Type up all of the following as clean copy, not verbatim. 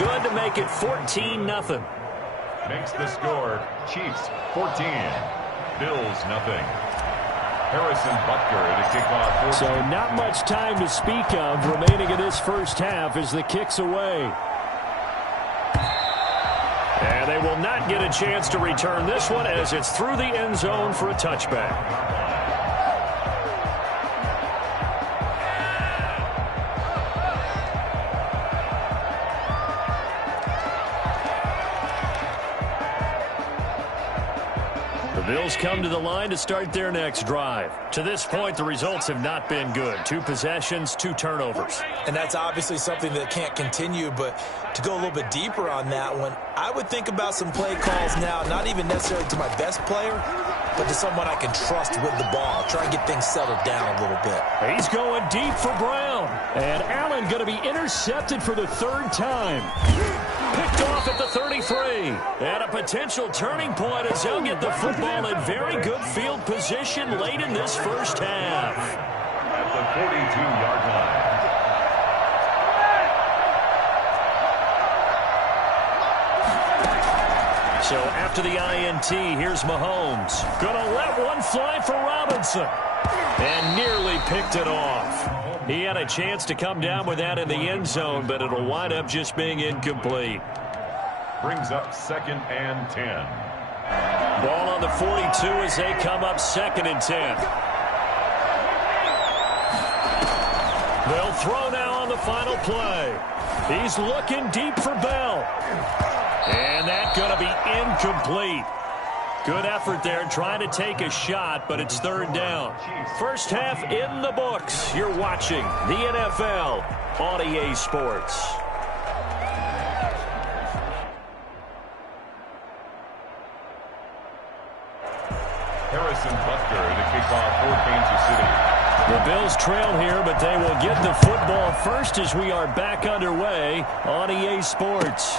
good to make it 14-0. Makes the score Chiefs 14, Bills nothing. Harrison Butker to kick off. So not much time to speak of remaining in this first half as the kick's away. And they will not get a chance to return this one as it's through the end zone for a touchback. The Bills come to the line to start their next drive. To this point, the results have not been good. 2 possessions, 2 turnovers. And that's obviously something that can't continue, but to go a little bit deeper on that one, I would think about some play calls now, not even necessarily to my best player, but to someone I can trust with the ball. Try and get things settled down a little bit. He's going deep for Brown. And Allen going to be intercepted for the 3rd time. Picked off at the 33. And a potential turning point as they'll get the football in very good field position late in this first half. At the 42-yard line. So after the INT, here's Mahomes. Gonna let one fly for Robinson. And nearly picked it off. He had a chance to come down with that in the end zone, but it'll wind up just being incomplete. Brings up 2nd and 10. Ball on the 42 as they come up 2nd and 10. They'll throw now on the final play. He's looking deep for Bell. And that's going to be incomplete. Good effort there trying to take a shot, but it's 3rd down. First half in the books. You're watching the NFL on EA Sports. Harrison Butker to kick off for Kansas City. The Bills trail here, but they will get the football first as we are back underway on EA Sports.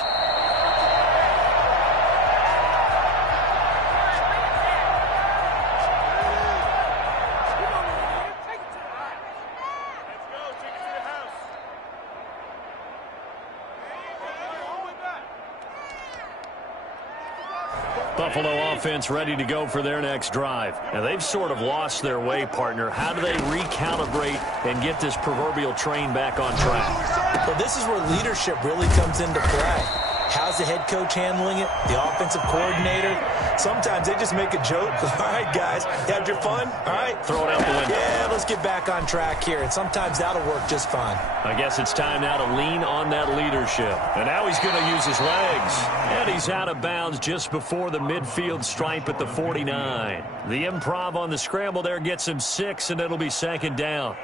Buffalo offense ready to go for their next drive. Now, they've sort of lost their way, partner. How do they recalibrate and get this proverbial train back on track? Well, this is where leadership really comes into play. How's the head coach handling it? The offensive coordinator? Sometimes they just make a joke. All right, guys, you had your fun? All right. Throw it out the window. Yeah, let's get back on track here. And sometimes that'll work just fine. I guess it's time now to lean on that leadership. And now he's going to use his legs. And he's out of bounds just before the midfield stripe at the 49. The improv on the scramble there gets him 6, and it'll be 2nd down.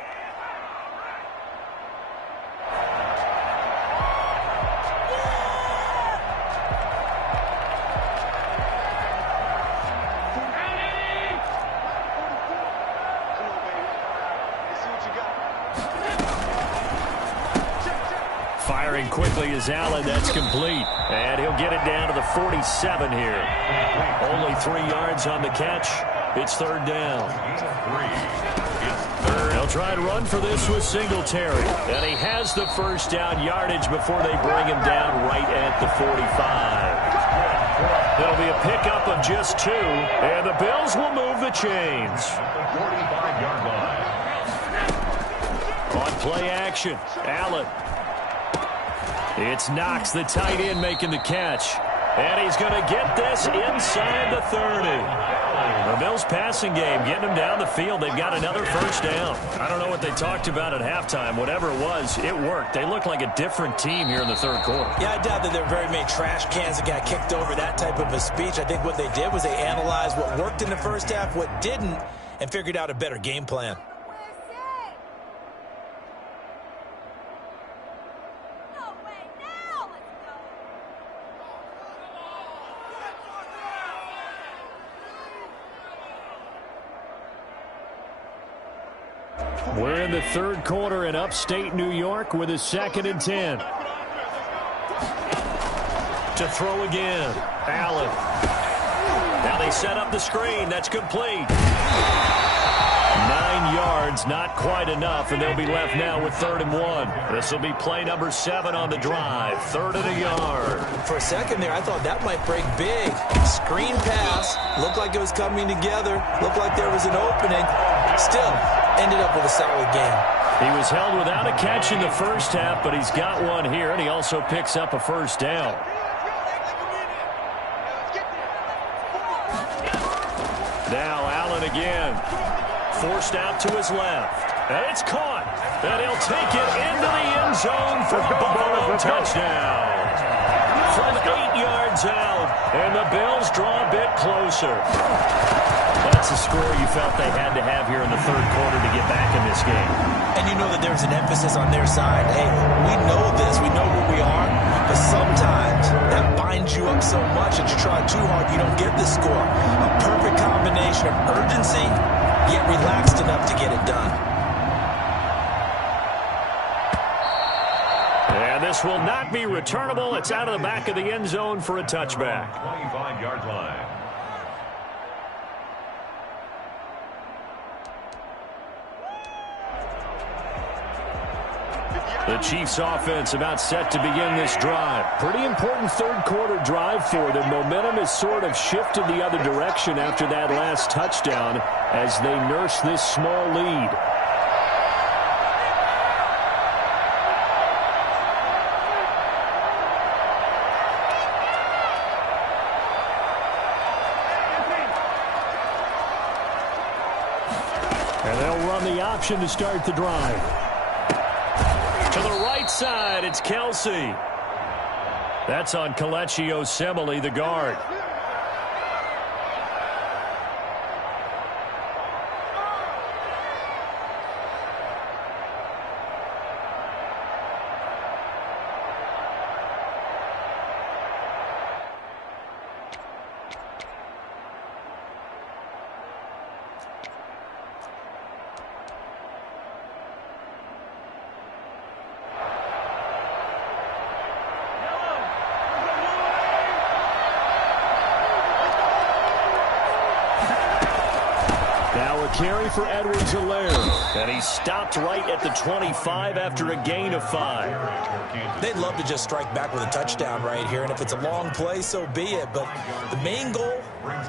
Firing quickly is Allen. That's complete. And he'll get it down to the 47 here. Only 3 yards on the catch. It's 3rd down. They'll try and run for this with Singletary. And he has the first down yardage before they bring him down right at the 45. It'll be a pickup of just 2. And the Bills will move the chains. 45-yard line. On play action, Allen. It's Knox, the tight end, making the catch. And he's going to get this inside the 30. The Bills passing game, getting them down the field. They've got another first down. I don't know what they talked about at halftime. Whatever it was, it worked. They look like a different team here in the 3rd quarter. Yeah, I doubt that there were very many trash cans that got kicked over, that type of a speech. I think what they did was they analyzed what worked in the first half, what didn't, and figured out a better game plan. We're in the 3rd quarter in upstate New York with a 2nd and 10. To throw again, Allen. Now they set up the screen. That's complete. 9 yards yards, not quite enough, and they'll be left now with 3rd and 1. This will be play number 7 on the drive, 3rd and a yard. For a second there, I thought that might break big. Screen pass, looked like it was coming together, looked like there was an opening. Still, ended up with a solid game. He was held without a catch in the first half, but he's got one here, and he also picks up a first down. Now Allen again. Forced out to his left. And it's caught. And he'll take it into the end zone for a Buffalo touchdown. From 8 yards out. And the Bills draw a bit closer. That's a score you felt they had to have here in the 3rd quarter to get back in this game. And you know that there's an emphasis on their side. Hey, we know this. We know where we are. But sometimes that binds you up so much that you try too hard, you don't get the score. A perfect combination of urgency, yet relaxed enough to get it done. And this will not be returnable. It's out of the back of the end zone for a touchback. 25-yard line. The Chiefs offense about set to begin this drive. Pretty important 3rd quarter drive for them. Momentum has sort of shifted the other direction after that last touchdown as they nurse this small lead. And they'll run the option to start the drive. To the right side, it's Kelsey. That's on Kelechi Osemele, the guard. Carry for Edwards-Helaire. And he stopped right at the 25 after a gain of 5. They'd love to just strike back with a touchdown right here, and if it's a long play, so be it. But the main goal,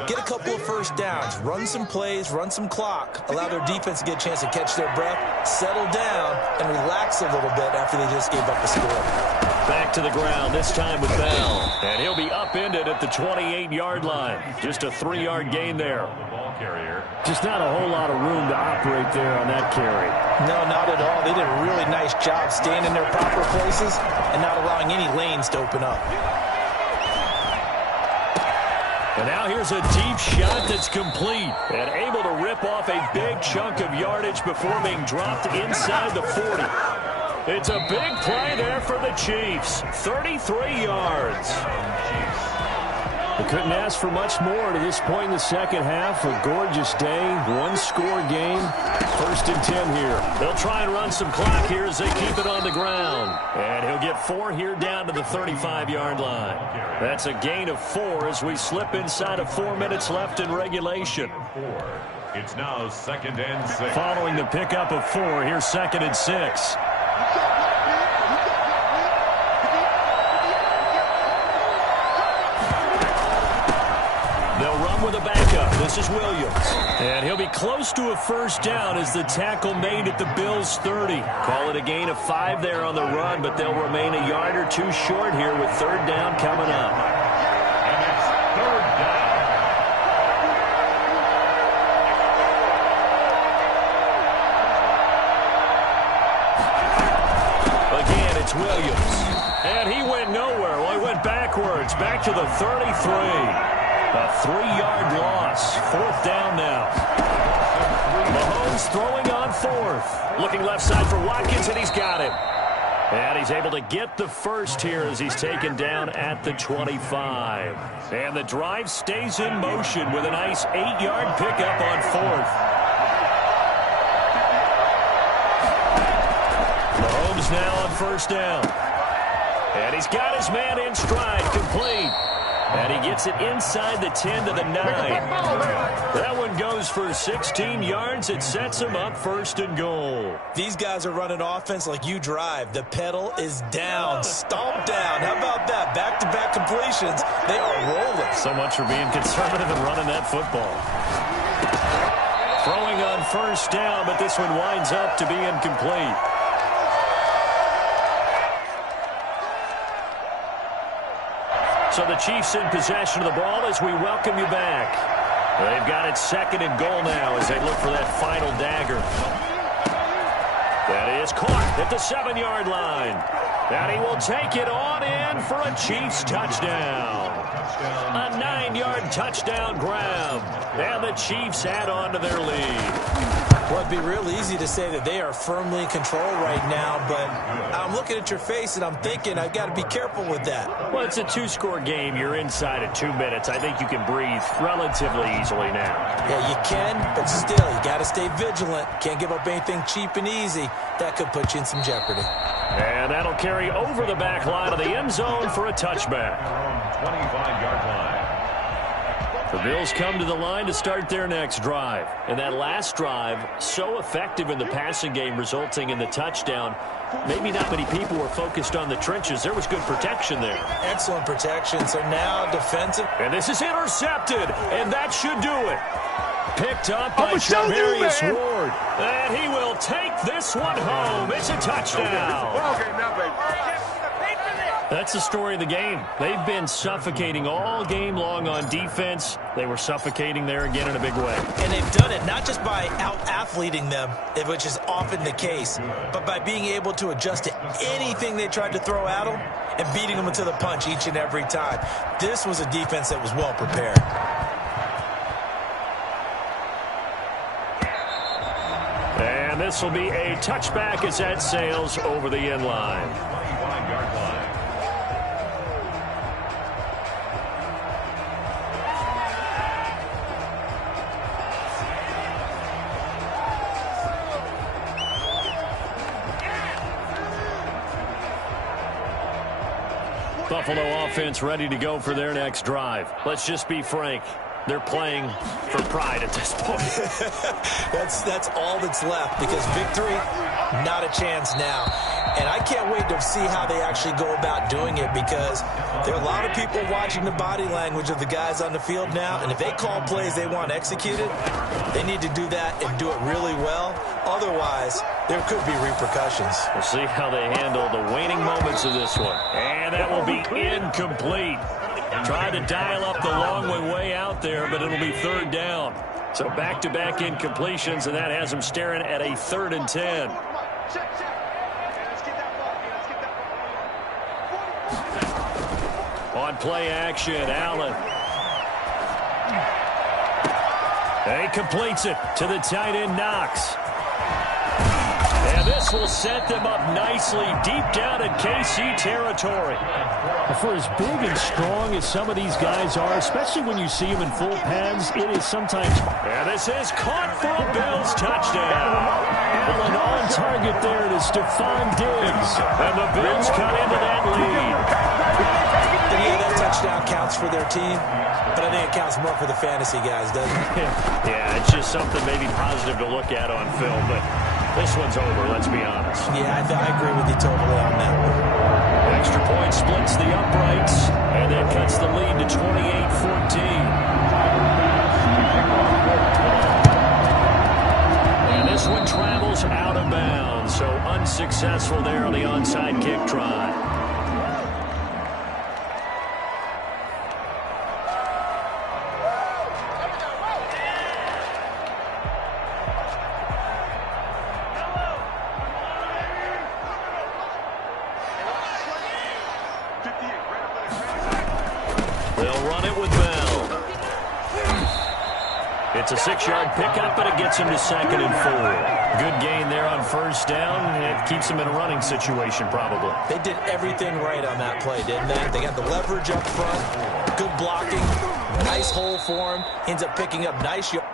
get a couple of first downs, run some plays, run some clock, allow their defense to get a chance to catch their breath, settle down, and relax a little bit after they just gave up a score. Back to the ground, this time with Bell. And he'll be upended at the 28-yard line. Just a 3-yard gain there. Just not a whole lot of room to operate there on that carry. No, not at all. They did a really nice job staying in their proper places and not allowing any lanes to open up. And now here's a deep shot that's complete and able to rip off a big chunk of yardage before being dropped inside the 40. It's a big play there for the Chiefs. 33 yards. They couldn't ask for much more to this point in the second half. A gorgeous day, one-score game. 1st and 10 here. They'll try and run some clock here as they keep it on the ground. And he'll get 4 here down to the 35-yard line. That's a gain of 4 as we slip inside of 4 minutes left in regulation. It's now 2nd and 6. Following the pickup of 4, here's 2nd and 6. With a backup. This is Williams. And he'll be close to a first down as the tackle made at the Bills' 30. Call it a gain of 5 there on the run, but they'll remain a yard or 2 short here with 3rd down coming up. And it's 3rd down. Again, it's Williams. And he went nowhere. Well, he went backwards. Back to the 33. A 3-yard loss. 4th down now. Mahomes throwing on 4th. Looking left side for Watkins, and he's got him. And he's able to get the first here as he's taken down at the 25. And the drive stays in motion with a nice 8-yard pickup on 4th. Mahomes now on 1st down. And he's got his man in stride, complete. And he gets it inside the 10 to the 9. That one goes for 16 yards. It sets him up 1st and goal. These guys are running offense like you drive. The pedal is down, stomp down. How about that? Back-to-back completions. They are rolling. So much for being conservative and running that football. Throwing on 1st down, but this one winds up to be incomplete. So the Chiefs in possession of the ball as we welcome you back. They've got it 2nd and goal now as they look for that final dagger. That is caught at the 7-yard line. And he will take it on in for a Chiefs touchdown. A 9-yard touchdown grab. And the Chiefs add on to their lead. Well, it'd be real easy to say that they are firmly in control right now, but I'm looking at your face and I'm thinking I've got to be careful with that. Well, it's a 2-score game. You're inside of 2 minutes. I think you can breathe relatively easily now. Yeah, you can, but still, you got to stay vigilant. Can't give up anything cheap and easy. That could put you in some jeopardy. And that'll carry over the back line of the end zone for a touchback. 25-yard line. The Bills come to the line to start their next drive. And that last drive, so effective in the passing game, resulting in the touchdown. Maybe not many people were focused on the trenches. There was good protection there. Excellent protection. So now defensive. And this is intercepted. And that should do it. Picked up by Charvarius Ward. And he will take this one home. It's a touchdown. That's the story of the game. They've been suffocating all game long on defense. They were suffocating there again in a big way. And they've done it not just by out-athleting them, which is often the case, but by being able to adjust to anything they tried to throw at them and beating them to the punch each and every time. This was a defense that was well prepared. And this will be a touchback as that sails over the end line. 25-yard line. Buffalo offense ready to go for their next drive. Let's just be frank. They're playing for pride at this point. That's all that's left, because victory, not a chance now. And I can't wait to see how they actually go about doing it, because there are a lot of people watching the body language of the guys on the field now, and if they call plays they want executed, they need to do that and do it really well. Otherwise, there could be repercussions. We'll see how they handle the waning moments of this one. And that will be incomplete. Tried to dial up the long way out there, but it'll be 3rd down. So back-to-back incompletions, and that has them staring at a 3rd and 10. On play action, Allen. And he completes it to the tight end, Knox. And this will set them up nicely deep down in KC territory. For as big and strong as some of these guys are, especially when you see them in full pads, it is sometimes... And this is caught for a Bills touchdown. Allen on target there to Stephon Diggs. And the Bills cut into that lead. And yeah, that touchdown counts for their team, but I think it counts more for the fantasy guys, doesn't it? Yeah, it's just something maybe positive to look at on film, but this one's over, let's be honest. Yeah, I agree with you totally on that one. Extra point splits the uprights, and that cuts the lead to 28-14. And this one travels out of bounds, so unsuccessful there on the onside kick try. It's a 6-yard pickup, but it gets him to 2nd and 4. Good gain there on 1st down. It keeps him in a running situation, probably. They did everything right on that play, didn't they? They got the leverage up front, good blocking, nice hole for him, ends up picking up nice yards.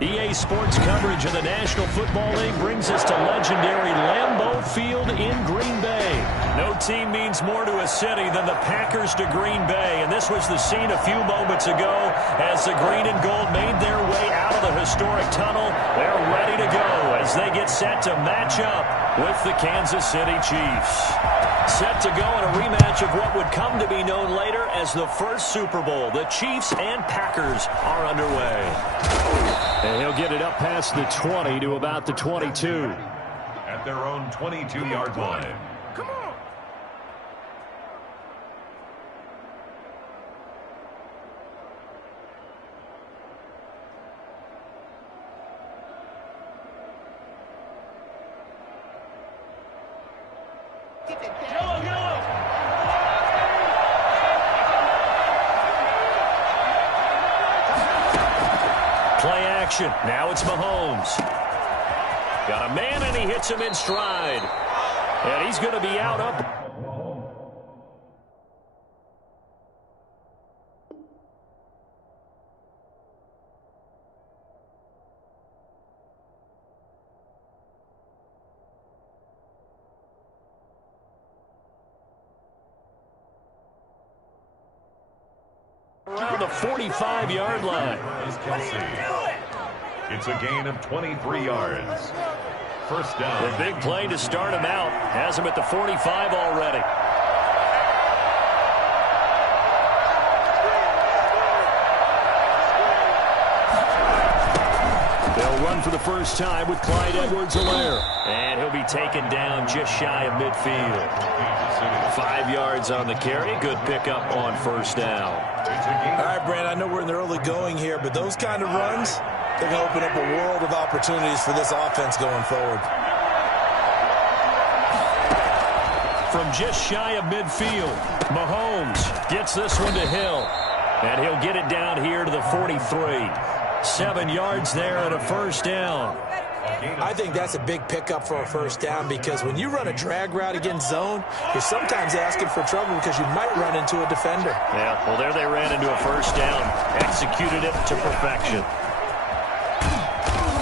EA Sports coverage of the National Football League brings us to legendary Lambeau Field in Green Bay. No team means more to a city than the Packers to Green Bay, and this was the scene a few moments ago as the green and gold made their way out of the historic tunnel. They're ready to go as they get set to match up with the Kansas City Chiefs. Set to go in a rematch of what would come to be known later as the first Super Bowl. The Chiefs and Packers are underway. And he'll get it up past the 20 to about the 22. At their own 22-yard line. Come on. Play action. Now it's Mahomes. Got a man, and he hits him in stride. And he's going to be out up. Around the 45-yard line. It's a gain of 23 yards. First down. The big play to start him out. Has him at the 45 already. They'll run for the first time with Clyde Edwards-Helaire. And he'll be taken down just shy of midfield. 5 yards on the carry. Good pickup on first down. All right, Brandon, I know we're in the early going here, but those kind of runs, they're going to open up a world of opportunities for this offense going forward. From just shy of midfield, Mahomes gets this one to Hill. And he'll get it down here to the 43. 7 yards there and a first down. I think that's a big pickup for a first down because when you run a drag route against zone, you're sometimes asking for trouble because you might run into a defender. Yeah, well, there they ran into a first down. Executed it to perfection.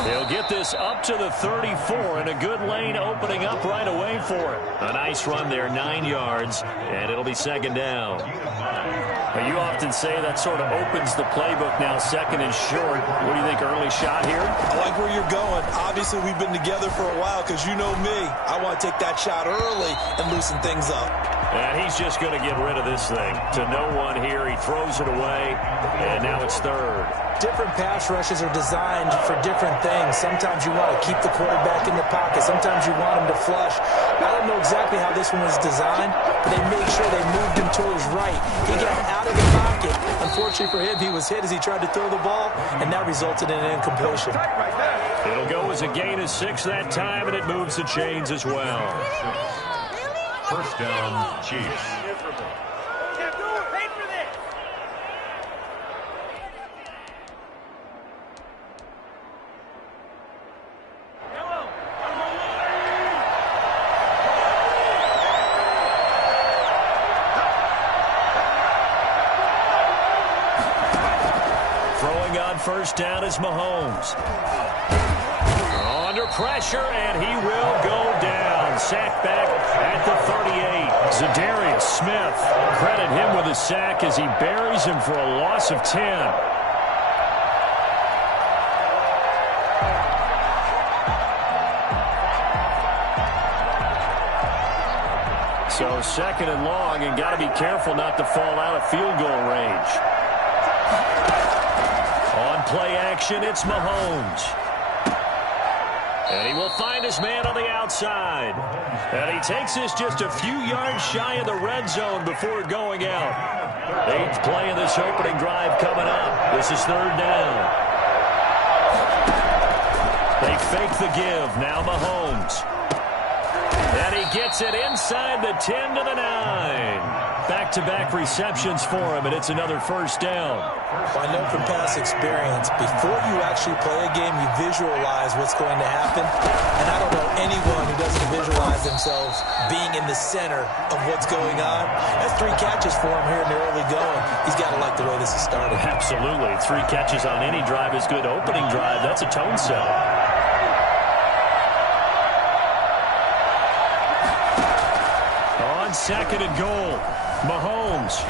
They'll get this up to the 34, and a good lane opening up right away for it. A nice run there, 9 yards, and it'll be second down. Now, you often say that sort of opens the playbook now, second and short. What do you think, early shot here? I like where you're going. Obviously, we've been together for a while because you know me. I want to take that shot early and loosen things up. And he's just going to get rid of this thing. To no one here, he throws it away, and now it's third. Different pass rushes are designed for different things. Sometimes you want to keep the quarterback in the pocket. Sometimes you want him to flush. I don't know exactly how this one was designed, but they made sure they moved him to his right. He got out of the pocket. Unfortunately for him, he was hit as he tried to throw the ball, and that resulted in an incompletion. It'll go as a gain of 6 that time, and it moves the chains as well. First down, Chiefs. Throwing on first down is Mahomes. Under pressure, and he will go down. Sacked back at the 38. Zadarius Smith, credit him with a sack as he buries him for a loss of 10. So second and long, and got to be careful not to fall out of field goal range. On play action, it's Mahomes. And he will find his man on the outside. And he takes this just a few yards shy of the red zone before going out. 8th play of this opening drive coming up. This is third down. They fake the give. Now Mahomes. And he gets it inside the 10 to the 9. Back-to-back receptions for him, and it's another first down. Well, I know from past experience, before you actually play a game, you visualize what's going to happen. And I don't know anyone who doesn't visualize themselves being in the center of what's going on. That's 3 catches for him here in the early going. He's got to like the way this is started. Absolutely. 3 catches on any drive is good. Opening drive, that's a tone setter. On 2nd and goal, Mahomes.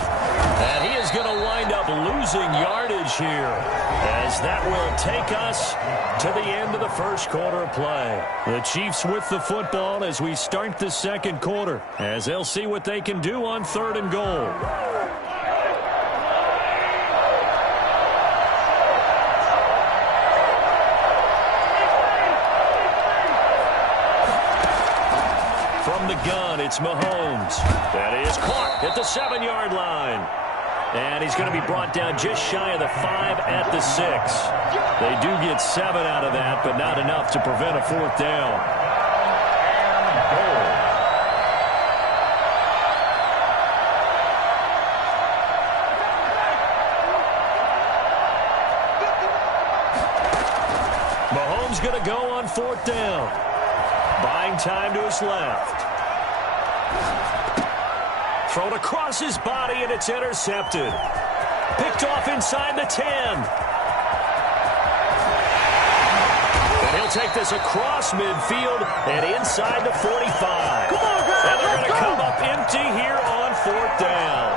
And he is going to wind up losing yardage here, as that will take us to the end of the first quarter of play. The Chiefs with the football as we start the second quarter, as they'll see what they can do on 3rd and goal. From the gun, it's Mahomes. That is caught at the 7-yard line. And he's going to be brought down just shy of the 5 at the 6. They do get 7 out of that, but not enough to prevent a 4th down. Mahomes going to go on 4th down. Buying time to his left. Thrown across his body, and it's intercepted. Picked off inside the 10. And he'll take this across midfield and inside the 45. Come on, girl, and they're going to come up empty here on 4th down.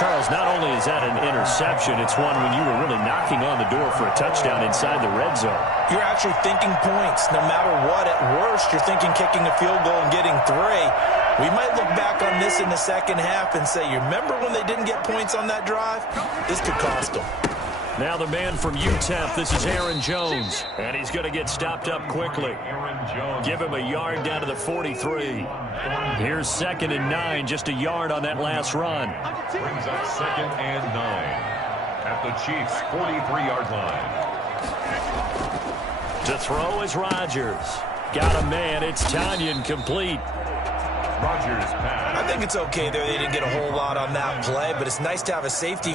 Charles, not only is that an interception, it's one when you were really knocking on the door for a touchdown inside the red zone. You're actually thinking points. No matter what, at worst, you're thinking kicking a field goal and getting 3. We might look back on this in the second half and say, you remember when they didn't get points on that drive? This could cost them. Now the man from UTEP, this is Aaron Jones. And he's going to get stopped up quickly. Give him a yard down to the 43. Here's 2nd and 9, just a yard on that last run. Brings up 2nd and 9 at the Chiefs' 43-yard line. To throw is Rodgers. Got a man, it's Tanyan, complete. Rodgers pass. I think it's okay there. They didn't get a whole lot on that play, but it's nice to have a safety.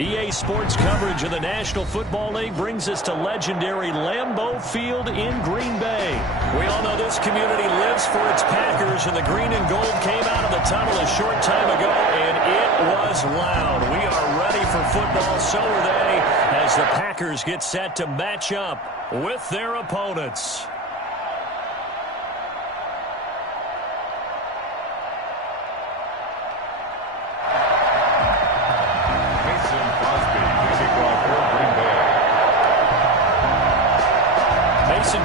EA Sports coverage of the National Football League brings us to legendary Lambeau Field in Green Bay. We all know this community lives for its Packers, and the green and gold came out of the tunnel a short time ago, and it was loud. We are ready for football, so are they, as the Packers get set to match up with their opponents.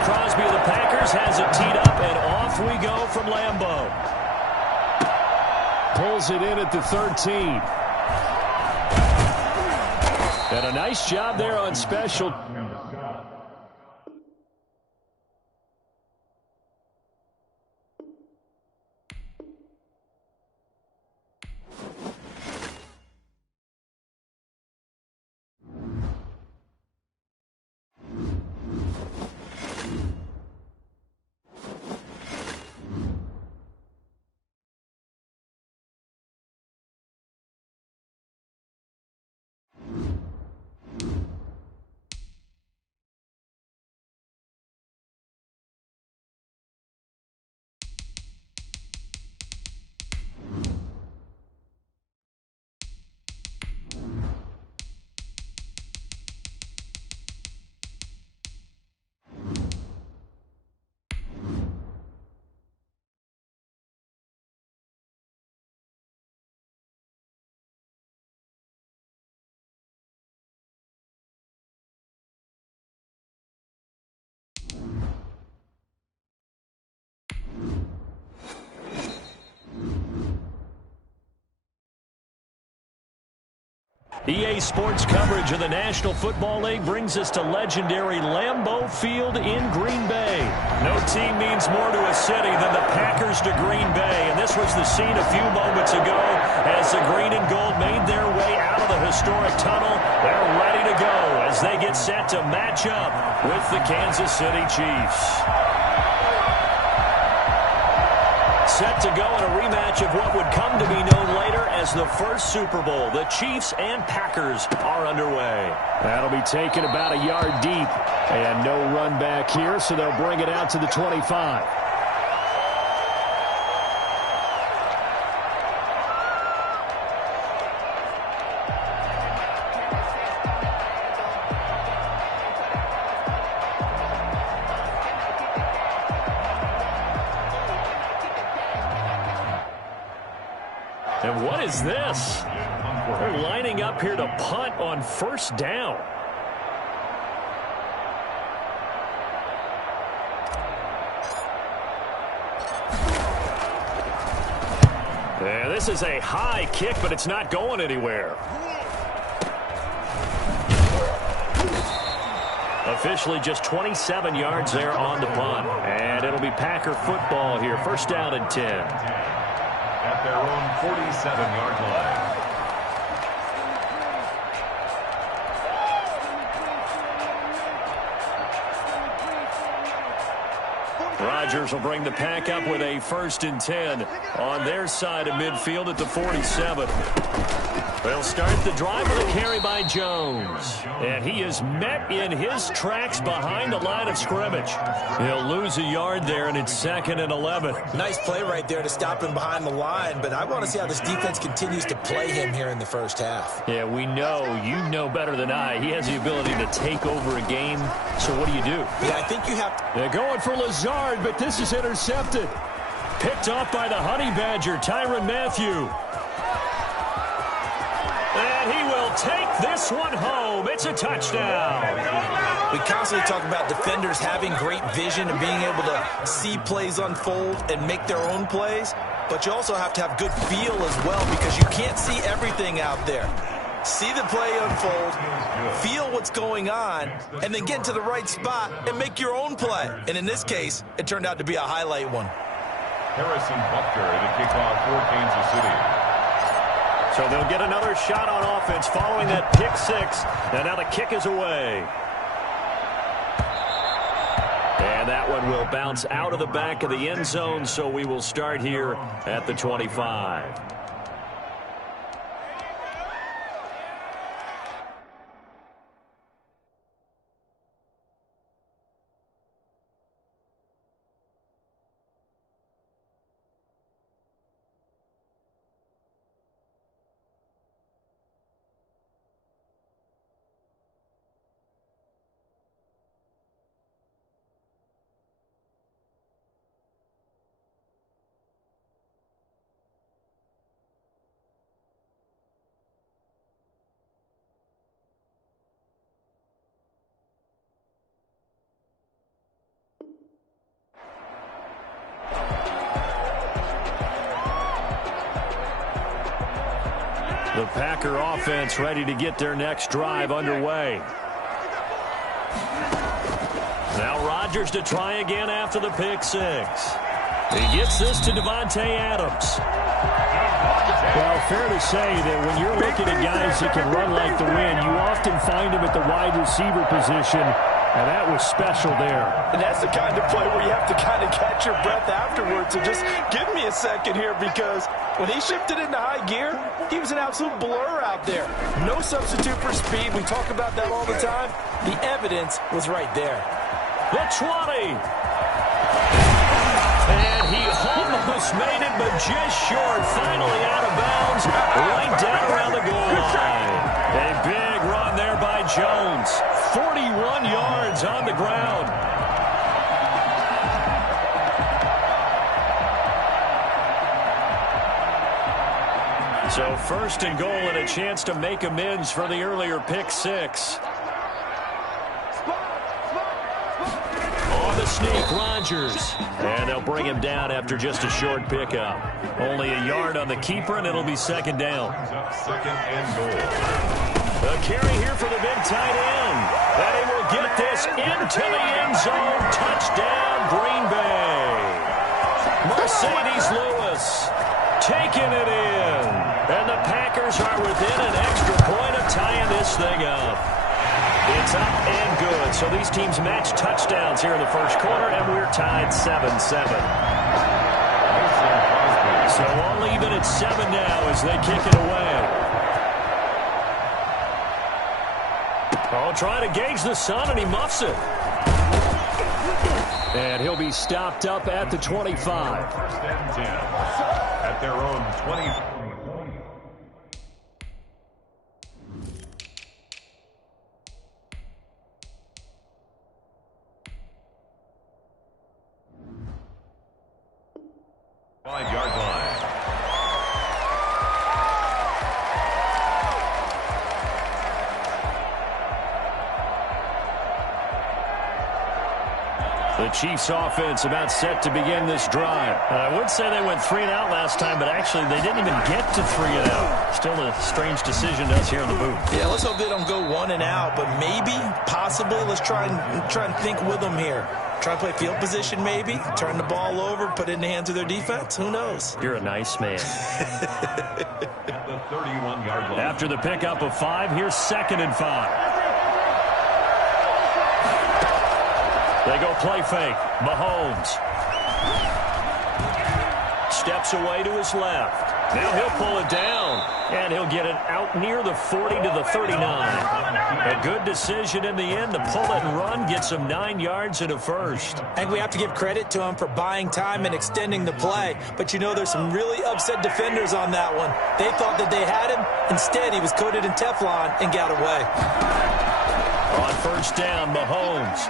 Crosby of the Packers has it teed up, and off we go from Lambeau. Pulls it in at the 13. And a nice job there on special. EA Sports coverage of the National Football League brings us to legendary Lambeau Field in Green Bay. No team means more to a city than the Packers to Green Bay, and this was the scene a few moments ago as the green and gold made their way out of the historic tunnel. They're ready to go as they get set to match up with the Kansas City Chiefs. Set to go in a rematch of what would come to be known later as the first Super Bowl. The Chiefs and Packers are underway. That'll be taken about a yard deep. And no run back here, so they'll bring it out to the 25. And what is this? They're lining up here to punt on first down. Yeah, this is a high kick, but it's not going anywhere. Officially just 27 yards there on the punt. And it'll be Packer football here. First down and 10. At their own 47-yard line. Rodgers will bring the Pack up with a first and 10 on their side of midfield at the 47. They'll start the drive with a carry by Jones. And he is met in his tracks behind the line of scrimmage. He'll lose a yard there, and it's 2nd and 11. Nice play right there to stop him behind the line, but I want to see how this defense continues to play him here in the first half. Yeah, we know, you know better than I, he has the ability to take over a game. So what do you do? Yeah, I think you have to. They're going for Lazard, but this is intercepted. Picked off by the Honey Badger, Tyrann Mathieu. And he will take this one home. It's a touchdown. We constantly talk about defenders having great vision and being able to see plays unfold and make their own plays, but you also have to have good feel as well because you can't see everything out there. See the play unfold, feel what's going on, and then get to the right spot and make your own play. And in this case, it turned out to be a highlight one. Harrison Butker at a kickoff for Kansas City. So they'll get another shot on offense following that pick six. And now the kick is away. And that one will bounce out of the back of the end zone, so we will start here at the 25. Packer offense ready to get their next drive underway. Now Rodgers to try again after the pick six. He gets this to Devontae Adams. Well, fair to say that when you're looking at guys that can run like the wind, you often find them at the wide receiver position, and that was special there. And that's the kind of play where you have to kind of catch your breath afterwards. So just give me a second here, because when he shifted into high gear, he was an absolute blur out there. No substitute for speed. We talk about that all the time. The evidence was right there. The 20. And he almost made it, but just short. Finally out of bounds, right down around the goal line. A big run there by Jones. 41 yards on the ground. So first and goal and a chance to make amends for the earlier pick six. On the sneak, Rodgers. And they'll bring him down after just a short pickup. Only a yard on the keeper, and it'll be second down. Second and goal. The carry here for the big tight end. And he will get this into the end zone. Touchdown, Green Bay. Mercedes Lewis taking it in. And the Packers are within an extra point of tying this thing up. It's up and good. So these teams match touchdowns here in the first quarter, and we're tied 7-7. So all even at 7 now as they kick it away. Oh, trying to gauge the sun, and he muffs it. And he'll be stopped up at the 25. First and 10 at their own 20. Yard line. The Chiefs offense about set to begin this drive. I would say they went 3 and out last time, but actually they didn't even get to 3 and out. Still a strange decision to us here in the booth. Yeah, let's hope they don't go 1 and out, but maybe, possibly, let's try and think with them here. Try and play field position maybe, turn the ball over, put it in the hands of their defense. Who knows? You're a nice man. At the 31-yard line. After the pickup of 5, here's second and 5. They go play fake. Mahomes steps away to his left. Now he'll pull it down, and he'll get it out near the 40 to the 39. A good decision in the end to pull it and run, gets him 9 yards and a first. I think we have to give credit to him for buying time and extending the play. But, you know, there's some really upset defenders on that one. They thought that they had him. Instead, he was coated in Teflon and got away. On first down, Mahomes.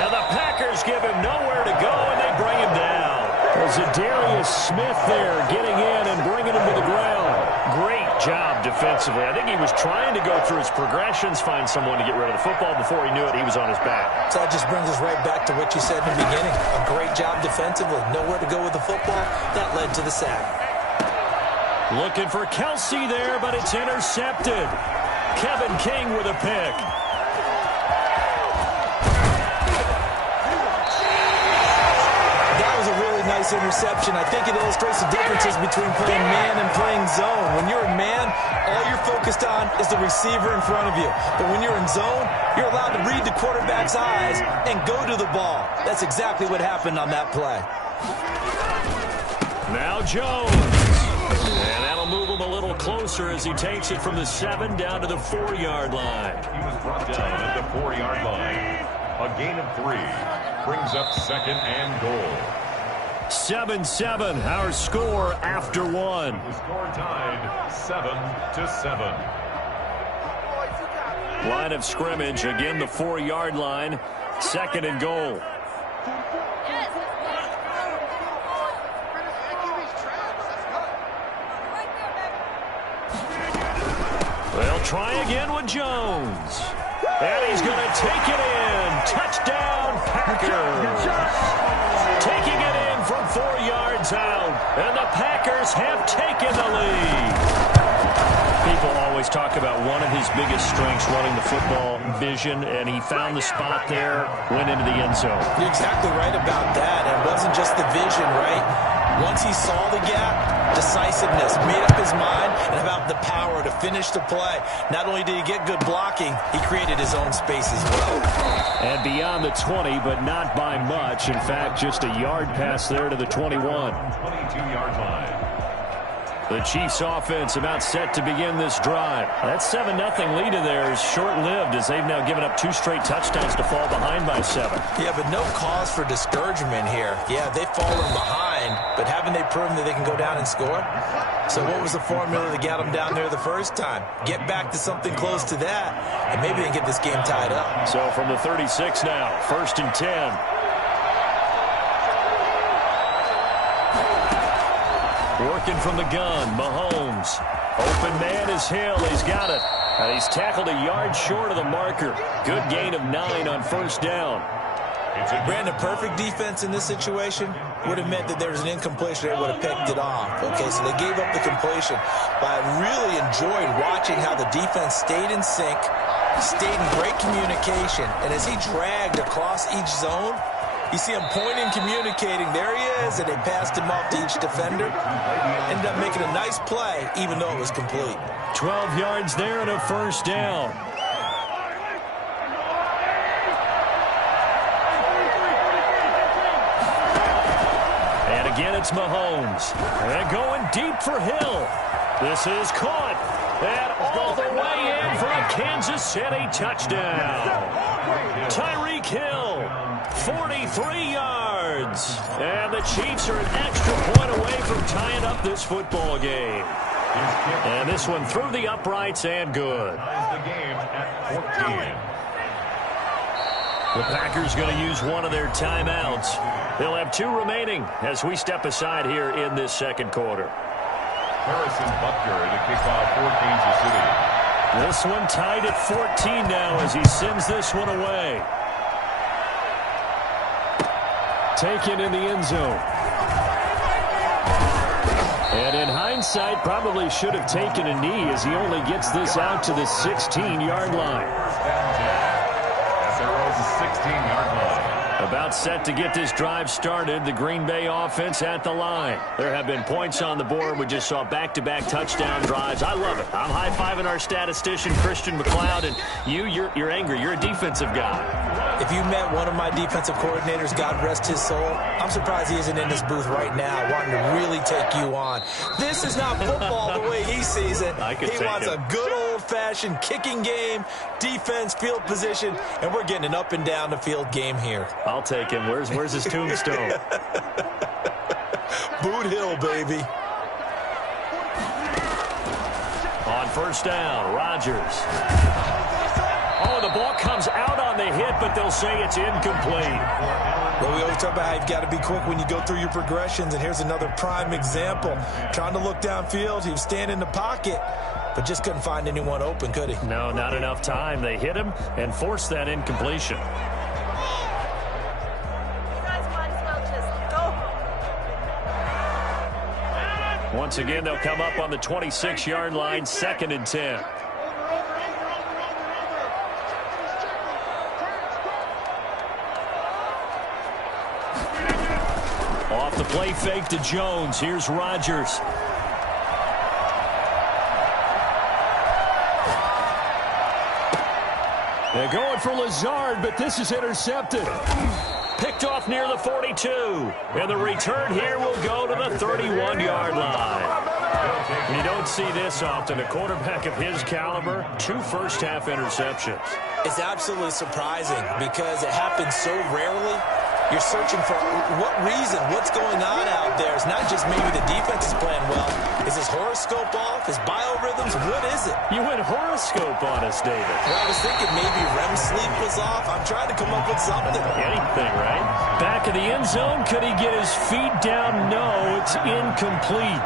Now the Packers give him nowhere to go, and they bring him down. Zadarius Smith there getting in and bringing him to the ground. Great job defensively. I think he was trying to go through his progressions, find someone to get rid of the football. Before he knew it, he was on his back. So that just brings us right back to what you said in the beginning. A great job defensively. Nowhere to go with the football. That led to the sack. Looking for Kelsey there, but it's intercepted. Kevin King with a pick. Nice interception. I think it illustrates the differences between playing man and playing zone. When you're in man, all you're focused on is the receiver in front of you. But when you're in zone, you're allowed to read the quarterback's eyes and go to the ball. That's exactly what happened on that play. Now Jones. And that'll move him a little closer as he takes it from the 7 down to the 4-yard line. He was brought down at the 4-yard line. A gain of 3 brings up second and goal. 7-7, our score after 1. The score tied 7-7. Line of scrimmage, again the 4-yard line, second and goal. They'll try again with Jones. And he's going to take it in. Touchdown, Packers. Taking it in from 4 yards out. And the Packers have taken the lead. People always talk about one of his biggest strengths running the football, vision, and he found the spot there, went into the end zone. You're exactly right about that. It wasn't just the vision, right? Once he saw the gap, decisiveness, made up his mind, and about the power to finish the play. Not only did he get good blocking, he created his own space as well. And beyond the 20, but not by much. In fact, just a yard pass there to the 21. 22-yard line. The Chiefs offense about set to begin this drive. That 7-0 lead of theirs short-lived as they've now given up 2 straight touchdowns to fall behind by 7. Yeah, but no cause for discouragement here. Yeah, they've fallen behind, but haven't they proven that they can go down and score? So what was the formula that got them down there the first time? Get back to something close to that, and maybe they can get this game tied up. So from the 36 now, 1st and 10. Working from the gun, Mahomes. Open man is Hill. He's got it. And he's tackled a yard short of the marker. Good gain of 9 on 1st down. Brandon, perfect defense in this situation would have meant that there was an incompletion. They would have picked it off. Okay, so they gave up the completion. But I really enjoyed watching how the defense stayed in sync, stayed in great communication. And as he dragged across each zone, you see him pointing, communicating. There he is, and they passed him off to each defender. Ended up making a nice play, even though it was complete. 12 yards there and a 1st down. And again, it's Mahomes. And going deep for Hill. This is caught. And all the way in for a Kansas City touchdown. Tyreek Hill, 43 yards. And the Chiefs are an extra point away from tying up this football game. And this one through the uprights and good. The game at 14. The Packers going to use one of their timeouts. They'll have 2 remaining as we step aside here in this 2nd quarter. Harrison Butker to kick off for Kansas City. This one tied at 14 now as he sends this one away. Taken in the end zone. And in hindsight, probably should have taken a knee as he only gets this out to the 16-yard line. At their own 16-yard line. About set to get this drive started, the Green Bay offense at the line. There have been points on the board. We just saw back-to-back touchdown drives. I love it. I'm high-fiving our statistician, Christian McLeod, and you're angry. You're a defensive guy. If you met one of my defensive coordinators, God rest his soul, I'm surprised he isn't in this booth right now wanting to really take you on. This is not football the way he sees it. He wants a good old-fashioned kicking game, defense, field position, and we're getting an up-and-down-the-field game here. I'll take him. Where's his tombstone? Boot Hill, baby. On 1st down, Rodgers. Oh, the ball comes out on the hit, but they'll say it's incomplete. Well, we always talk about how you've got to be quick when you go through your progressions, and here's another prime example. Trying to look downfield, he was standing in the pocket, but just couldn't find anyone open, could he? No, not enough time. They hit him and forced that incompletion. Once again, they'll come up on the 26-yard line, 2nd and 10. Off the play fake to Jones. Here's Rodgers. They're going for Lazard, but this is intercepted. Picked off near the 42. And the return here will go to the 31-yard line. You don't see this often. A quarterback of his caliber, 2 first-half interceptions. It's absolutely surprising because it happens so rarely. You're searching for what reason, what's going on out there. It's not just maybe the defense is playing well. Is his horoscope off? His biorhythms? What is it? You went horoscope on us, David. Well, I was thinking maybe REM sleep was off. I'm trying to come up with something. Anything, right? Back of the end zone. Could he get his feet down? No, it's incomplete.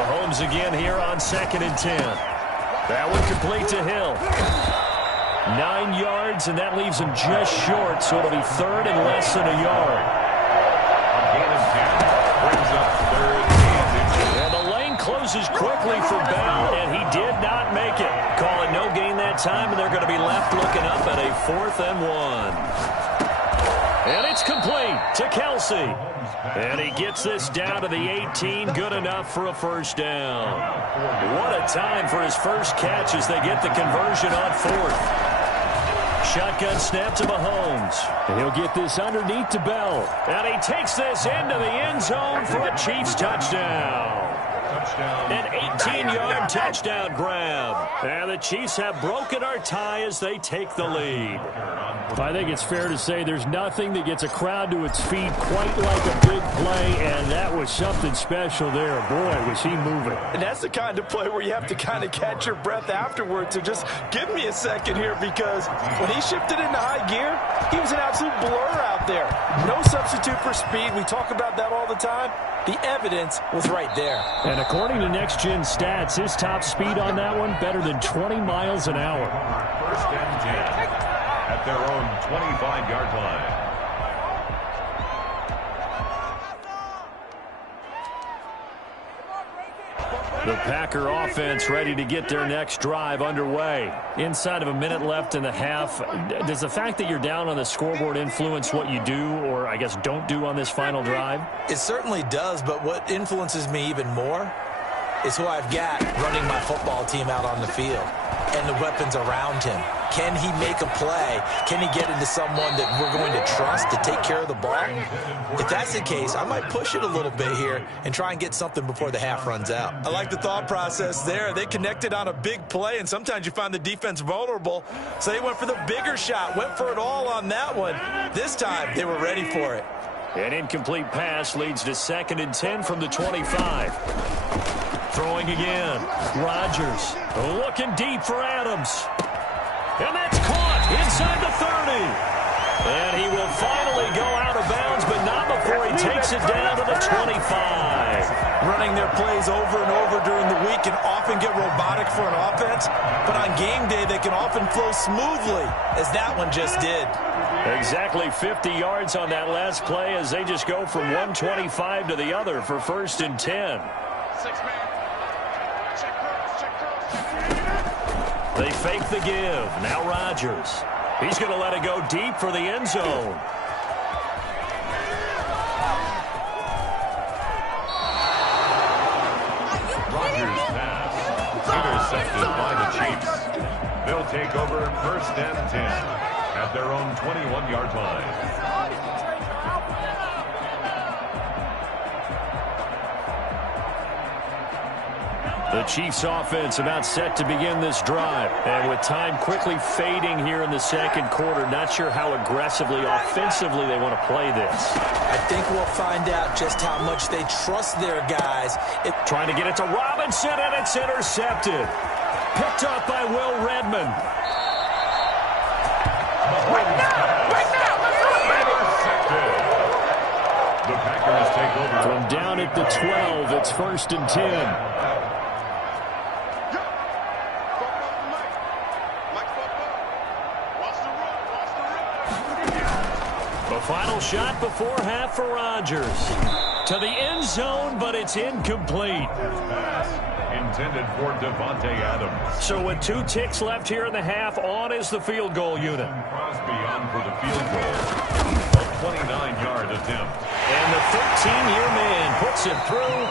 Mahomes again here on 2nd and 10. That one complete to Hill. 9 yards, and that leaves him just short, so it'll be 3rd and less than a yard. Brings up 3rd and 10. And the lane rises quickly for Bell, and he did not make it. Call it no gain that time, and they're going to be left looking up at a 4th and 1. And it's complete to Kelsey. And he gets this down to the 18, good enough for a first down. What a time for his first catch as they get the conversion on 4th. Shotgun snap to Mahomes. And he'll get this underneath to Bell. And he takes this into the end zone for a Chiefs touchdown. An 18-yard touchdown grab. And the Chiefs have broken our tie as they take the lead. I think it's fair to say there's nothing that gets a crowd to its feet quite like a big play, and that was something special there. Boy, was he moving. And that's the kind of play where you have to kind of catch your breath afterwards. So just give me a second here, because when he shifted into high gear, he was an absolute blur out there. No substitute for speed. We talk about that all the time. The evidence was right there. And according to Next Gen Stats, his top speed on that one, better than 20 miles an hour. First and 10 at their own 25-yard line. The Packer offense ready to get their next drive underway. Inside of a minute left in the half, does the fact that you're down on the scoreboard influence what you do, or I guess don't do on this final drive? It certainly does, but what influences me even more is who I've got running my football team out on the field and the weapons around him. Can he make a play? Can he get into someone that we're going to trust to take care of the ball? If that's the case, I might push it a little bit here and try and get something before the half runs out. I like the thought process there. They connected on a big play, and sometimes you find the defense vulnerable. So they went for the bigger shot, went for it all on that one. This time, they were ready for it. An incomplete pass leads to 2nd and 10 from the 25. Throwing again. Rodgers looking deep for Adams. And that's caught inside the 30. And he will finally go out of bounds, but not before he takes it down to the 25. Running their plays over and over during the week can often get robotic for an offense, but on game day they can often flow smoothly, as that one just did. Exactly 50 yards on that last play as they just go from 125 to the other for 1st and 10. They fake the give. Now Rodgers. He's going to let it go deep for the end zone. Rodgers' pass intercepted by the Chiefs. They'll take over 1st and 10 at their own 21-yard line. The Chiefs offense about set to begin this drive. And with time quickly fading here in the second quarter, not sure how aggressively, offensively they want to play this. I think we'll find out just how much they trust their guys. Trying to get it to Robinson, and it's intercepted. Picked up by Will Redmond. The Packers take over. From down at the 12, it's 1st and 10. Final shot before half for Rodgers. To the end zone, but it's incomplete. Pass intended for Devontae Adams. So with 2 ticks left here in the half, on is the field goal unit. Crosby on for the field goal. A 29-yard attempt. And the 13-year man puts it through.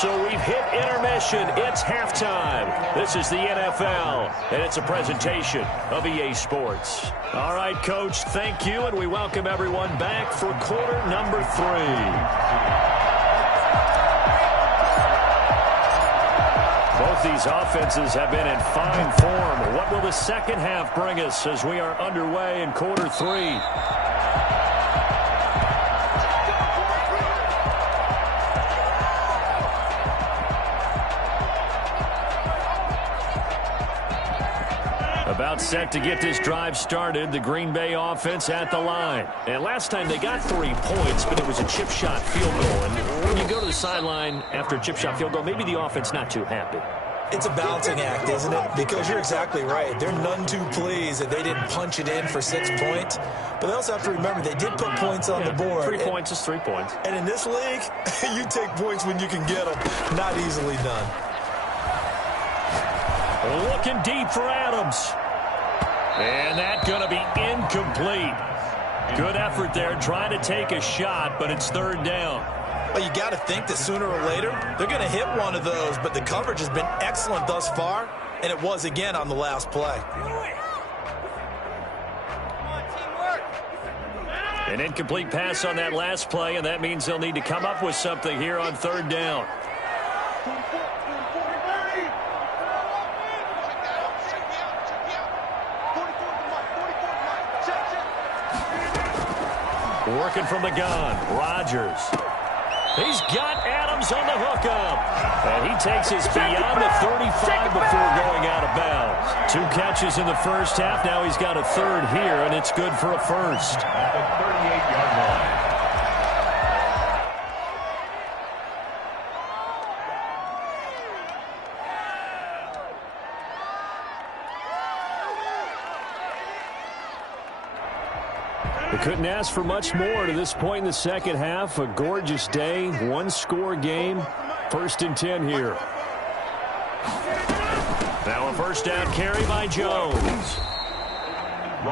So we've hit intermission. It's halftime. This is the NFL, and it's a presentation of EA Sports. All right, Coach, thank you, and we welcome everyone back for quarter number 3. Both these offenses have been in fine form. What will the second half bring us as we are underway in quarter 3? About set to get this drive started. The Green Bay offense at the line. And last time they got 3 points, but it was a chip shot field goal. And when you go to the sideline after a chip shot field goal, maybe the offense not too happy. It's a balancing act, isn't it? Because you're exactly right. They're none too pleased that they didn't punch it in for 6 points. But they also have to remember they did put points on the board. 3 points is 3 points. And in this league, you take points when you can get them. Not easily done. Looking deep for Adams. And that's going to be incomplete. Good effort there trying to take a shot, but it's third down. Well, you got to think that sooner or later, they're going to hit one of those, but the coverage has been excellent thus far, and it was again on the last play. An incomplete pass on that last play, and that means they'll need to come up with something here on third down. Working from the gun, Rodgers. He's got Adams on the hookup. And he takes us beyond the 35 before going out of bounds. 2 catches in the first half. Now he's got a third here, and it's good for a first. At the 38-yard line. They couldn't ask for much more to this point in the second half. A gorgeous day, 1-score game. 1st and 10 here. Now a first down carry by Jones.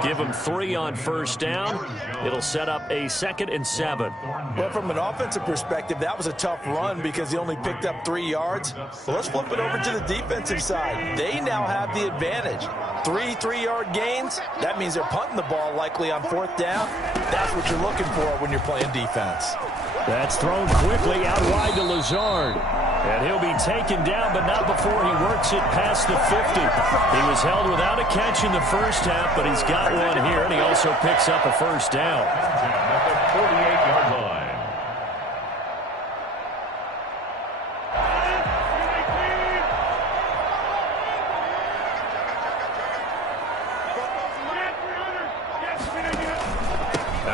Give him 3 on first down. It'll set up a 2nd and 7. Well, from an offensive perspective, that was a tough run because he only picked up 3 yards. Well, let's flip it over to the defensive side. They now have the advantage. 3 3-yard gains. That means they're punting the ball likely on 4th down. That's what you're looking for when you're playing defense. That's thrown quickly out wide to Lazard. And he'll be taken down, but not before he works it past the 50. He was held without a catch in the first half, but he's got one here, and he also picks up a first down. At the 48-yard line.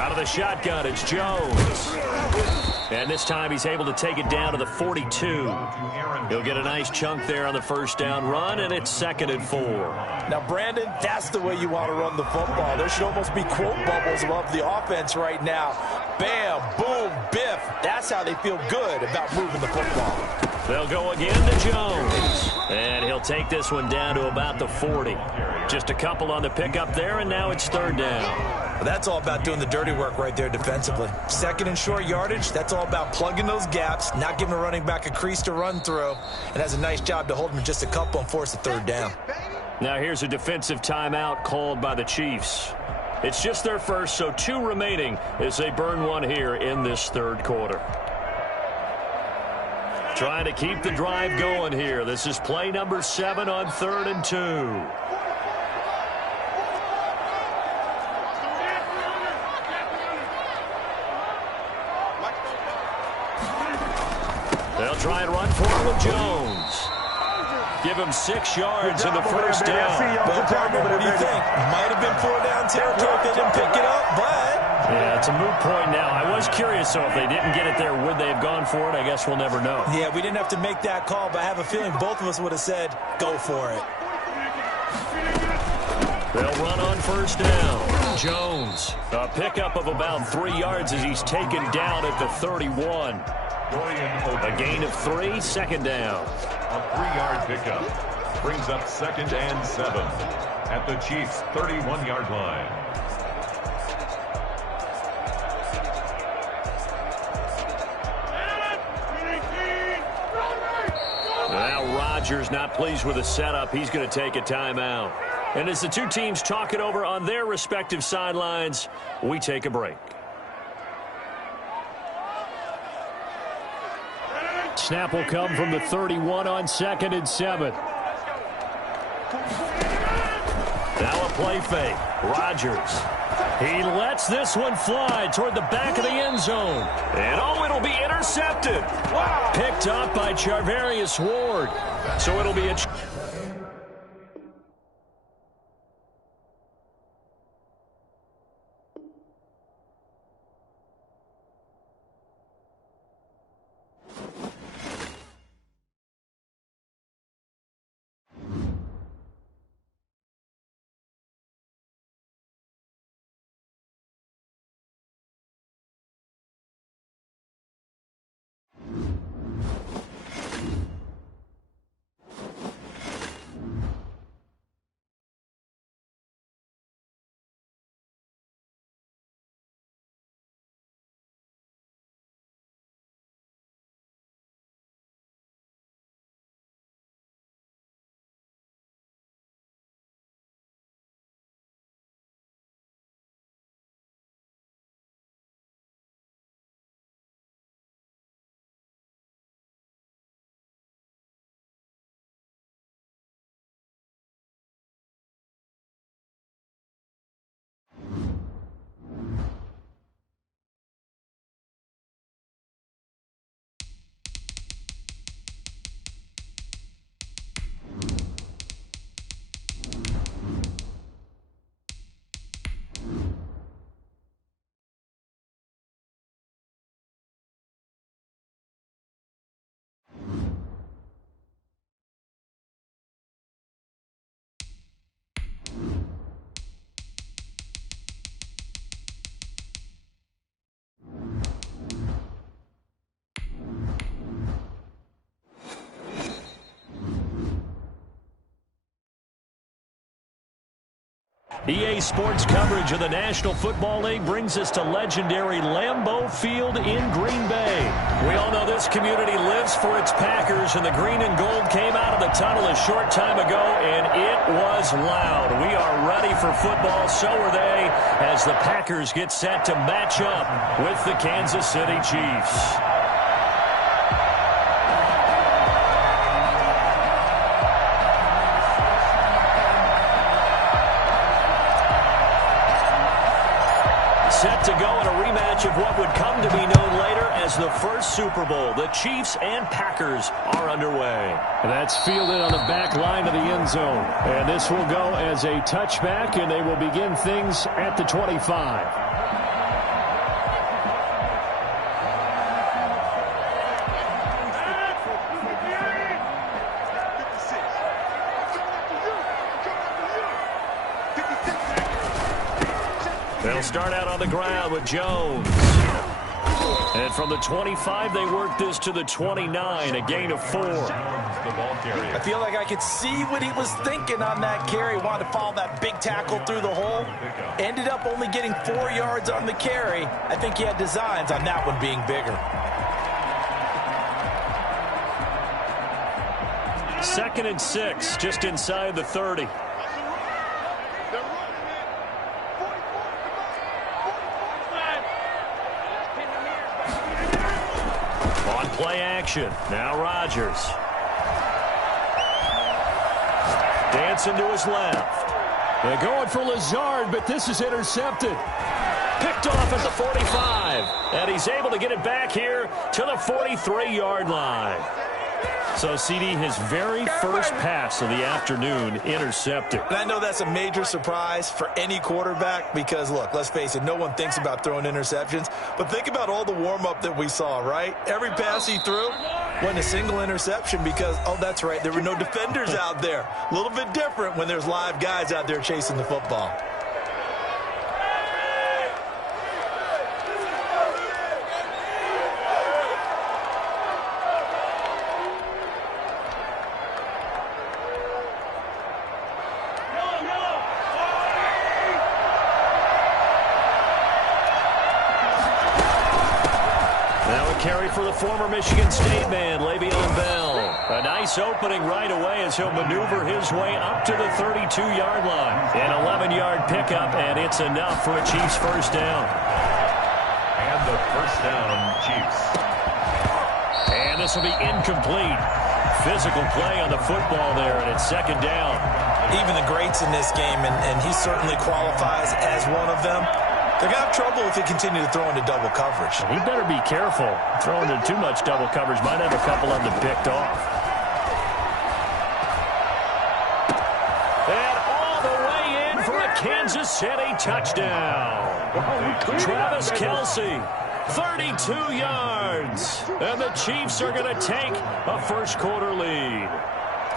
Out of the shotgun, it's Jones. And this time he's able to take it down to the 42. He'll get a nice chunk there on the first down run, and it's 2nd and 4. Now, Brandon, that's the way you want to run the football. There should almost be quote bubbles above the offense right now. Bam, boom, biff. That's how they feel good about moving the football. They'll go again to Jones. And he'll take this one down to about the 40. Just a couple on the pickup there, and now it's third down. Well, that's all about doing the dirty work right there defensively. 2nd and short yardage, that's all about plugging those gaps, not giving a running back a crease to run through, and has a nice job to hold him just a couple and force a third down. Now here's a defensive timeout called by the Chiefs. It's just their first, so 2 remaining as they burn one here in this third quarter. Trying to keep the drive going here. This is play number 7 on 3rd and 2. They'll try and run for it with Jones. Give him 6 yards in the first down. Well, partner, what do you think? Might have been 4 down territory if they didn't pick it up, but... Yeah, it's a moot point now. I was curious, so if they didn't get it there, would they have gone for it? I guess we'll never know. Yeah, we didn't have to make that call, but I have a feeling both of us would have said, go for it. They'll run on first down. Jones, a pickup of about 3 yards as he's taken down at the 31. A gain of 3, 2nd down. A 3-yard pickup brings up 2nd and 7 at the Chiefs' 31-yard line. Now Rodgers not pleased with the setup. He's going to take a timeout. And as the 2 teams talk it over on their respective sidelines, we take a break. Snap will come from the 31 on 2nd and 7. Now a play fake. Rodgers. He lets this one fly toward the back of the end zone. And oh, it'll be intercepted. Picked up by Charvarius Ward. So it'll be a... EA Sports coverage of the National Football League brings us to legendary Lambeau Field in Green Bay. We all know this community lives for its Packers, and the green and gold came out of the tunnel a short time ago, and it was loud. We are ready for football, so are they, as the Packers get set to match up with the Kansas City Chiefs. Set to go in a rematch of what would come to be known later as the first Super Bowl. The Chiefs and Packers are underway. And that's fielded on the back line of the end zone. And this will go as a touchback, and they will begin things at the 25. They'll start out on the ground with Jones. And from the 25, they work this to the 29, a gain of 4. I feel like I could see what he was thinking on that carry. Wanted to follow that big tackle through the hole. Ended up only getting 4 yards on the carry. I think he had designs on that one being bigger. 2nd and 6, just inside the 30. Play action. Now Rodgers. Dancing to his left. They're going for Lazard, but this is intercepted. Picked off at the 45. And he's able to get it back here to the 43-yard line. So, CD, his very first pass of the afternoon intercepted. And I know that's a major surprise for any quarterback because, look, let's face it, no one thinks about throwing interceptions. But think about all the warm-up that we saw, right? Every pass he threw went a single interception because, oh, that's right, there were no defenders out there. A little bit different when there's live guys out there chasing the football. Carry for the former Michigan State man, Le'Veon Bell. A nice opening right away as he'll maneuver his way up to the 32-yard line. An 11-yard pickup, and it's enough for a Chiefs first down. And the first down, Chiefs. And this will be incomplete. Physical play on the football there, and it's 2nd down. Even the greats in this game, and he certainly qualifies as one of them, they're going to have trouble if they continue to throw into double coverage. He better be careful. Throwing into too much double coverage might have a couple of them picked off. And all the way in for a Kansas City touchdown. Travis Kelce, 32 yards. And the Chiefs are going to take a first-quarter lead.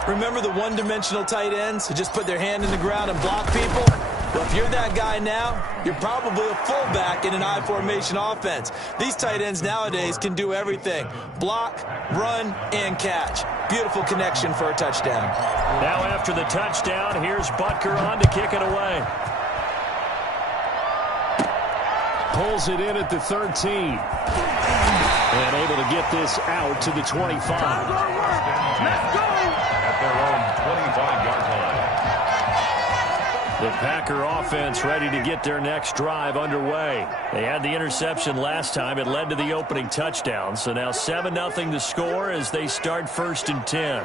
Remember the one-dimensional tight ends who just put their hand in the ground and block people? Well, if you're that guy now, you're probably a fullback in an I-formation offense. These tight ends nowadays can do everything. Block, run, and catch. Beautiful connection for a touchdown. Now after the touchdown, here's Butker on to kick it away. Pulls it in at the 13. And able to get this out to the 25. Let's go! At their own 25-yard line. The Packer offense ready to get their next drive underway. They had the interception last time. It led to the opening touchdown. So now 7-0 to score as they start 1st and 10.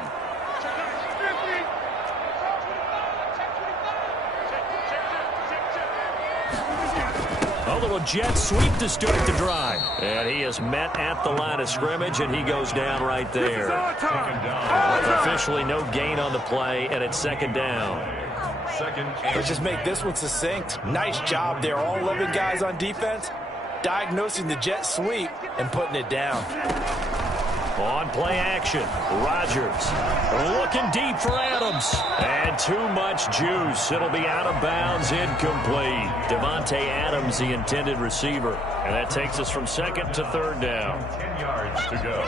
A little jet sweep to start the drive. And he is met at the line of scrimmage, and he goes down right there. Officially no gain on the play, and it's 2nd down. Let's just make this one succinct. Nice job there. All 11 guys on defense diagnosing the jet sweep and putting it down. On play action, Rodgers looking deep for Adams. And too much juice. It'll be out of bounds, incomplete. Devontae Adams, the intended receiver. And that takes us from 2nd to 3rd down. 10 yards to go.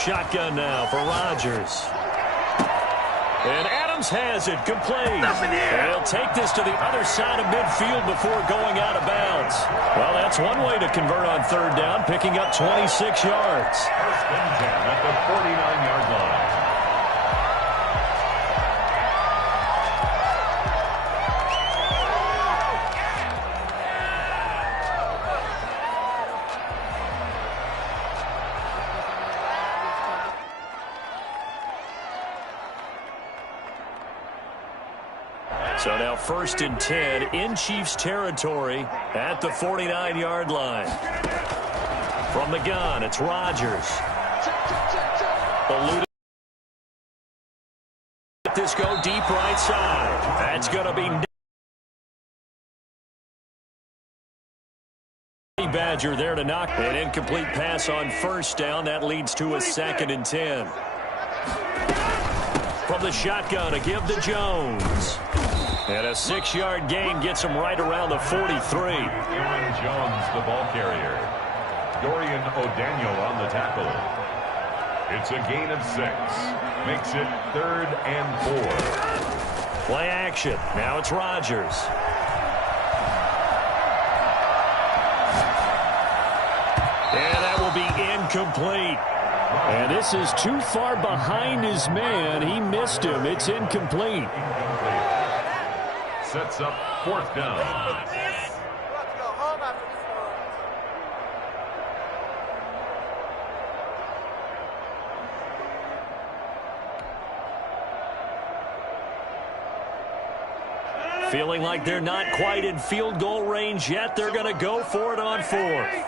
shotgun now for Rodgers. And Adams has it complete. And he'll take this to the other side of midfield before going out of bounds. Well, that's one way to convert on third down, picking up 26 yards. First and 10 at the 49-yard line. So now first and 10 in Chiefs territory at the 49-yard line. From the gun, it's Rodgers. Eluded. Let this go deep right side. That's going to be Badger there to knock. An incomplete pass on first down. That leads to a second and 10. From the shotgun, a give to Jones. And a 6-yard gain gets him right around the 43. Aaron Jones, the ball carrier. Dorian O'Daniel on the tackle. It's a gain of 6. Makes it 3rd and 4. Play action. Now it's Rodgers. And that will be incomplete. And this is too far behind his man. He missed him. It's incomplete. Sets up 4th down. Feeling like they're not quite in field goal range yet. They're going to go for it on 4th.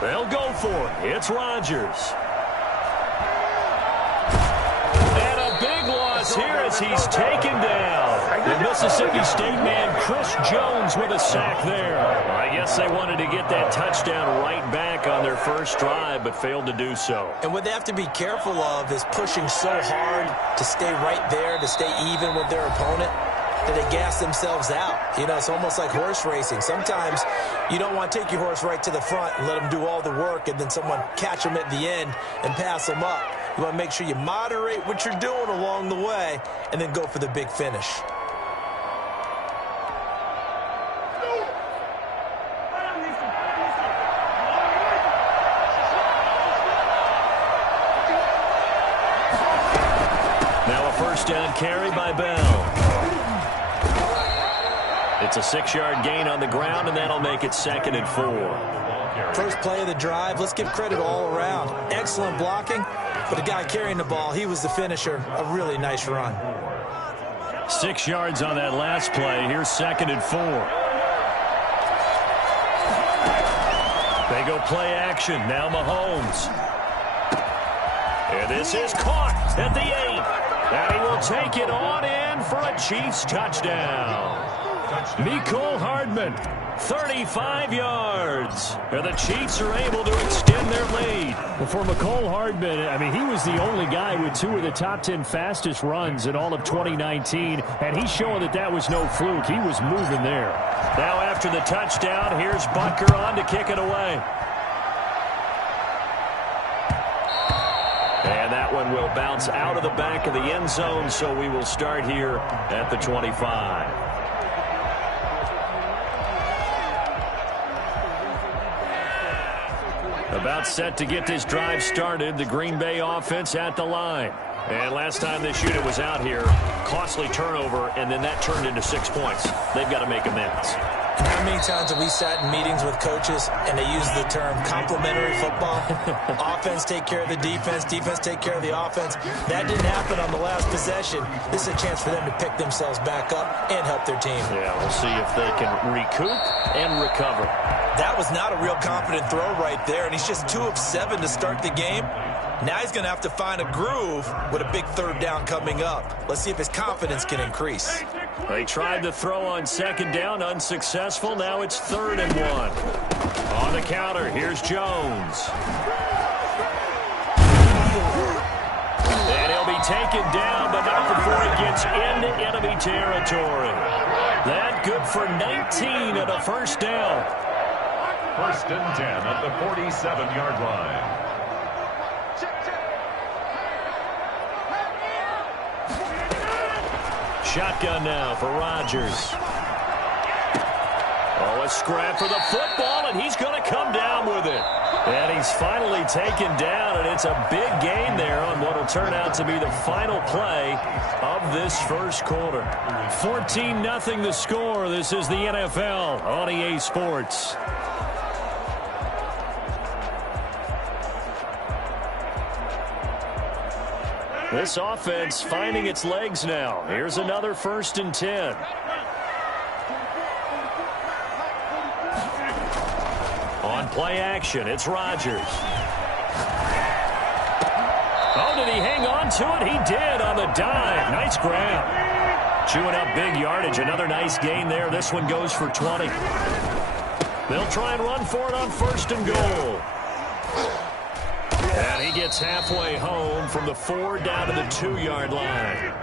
They'll go for it. It's Rodgers. And a big loss here as he's taken down. The Mississippi State man, Chris Jones, with a sack there. I guess they wanted to get that touchdown right back on their first drive, but failed to do so. And what they have to be careful of is pushing so hard to stay right there, to stay even with their opponent, that they gas themselves out. You know, it's almost like horse racing. Sometimes you don't want to take your horse right to the front and let them do all the work and then someone catch them at the end and pass them up. You want to make sure you moderate what you're doing along the way and then go for the big finish. Now a first down carry by Bell. It's a 6-yard gain on the ground, and that'll make it 2nd and 4. First play of the drive, let's give credit all around. Excellent blocking, but the guy carrying the ball, he was the finisher. A really nice run. 6 yards on that last play. Here's 2nd and 4. They go play action. Now Mahomes. And this is caught at the 8. And he will take it on in for a Chiefs touchdown. Mecole Hardman, 35 yards. And the Chiefs are able to extend their lead. Well, for Mecole Hardman, I mean, he was the only guy with 2 of the top 10 fastest runs in all of 2019, and he's showing that that was no fluke. He was moving there. Now after the touchdown, here's Butker on to kick it away. And that one will bounce out of the back of the end zone, so we will start here at the 25. About set to get this drive started. The Green Bay offense at the line. And last time this unit was out here, costly turnover, and then that turned into 6 points. They've got to make amends. How many times have we sat in meetings with coaches and they use the term complementary football? Offense take care of the defense, defense take care of the offense. That didn't happen on the last possession. This is a chance for them to pick themselves back up and help their team. Yeah, we'll see if they can recoup and recover. That was not a real confident throw right there, and he's just 2 of 7 to start the game. Now he's going to have to find a groove with a big 3rd down coming up. Let's see if his confidence can increase. They tried to throw on 2nd down, unsuccessful. Now it's 3rd and 1. On the counter, here's Jones. taken down, but not before he gets into enemy territory. That good for 19 and a first down. First and 10 at the 47-yard line. Shotgun now for Rodgers. Oh, a scrap for the football, and he's going to come down with it. And he's finally taken down, and it's a big gain there on what will turn out to be the final play of this first quarter. 14-0 the score. This is the NFL on EA Sports. This offense finding its legs now. Here's another first and 10. On play action, it's Rodgers. Oh, did he hang on to it? He did on the dive. Nice grab. Chewing up big yardage. Another nice gain there. This one goes for 20. They'll try and run for it on first and goal. And he gets halfway home from the 4 down to the 2-yard line.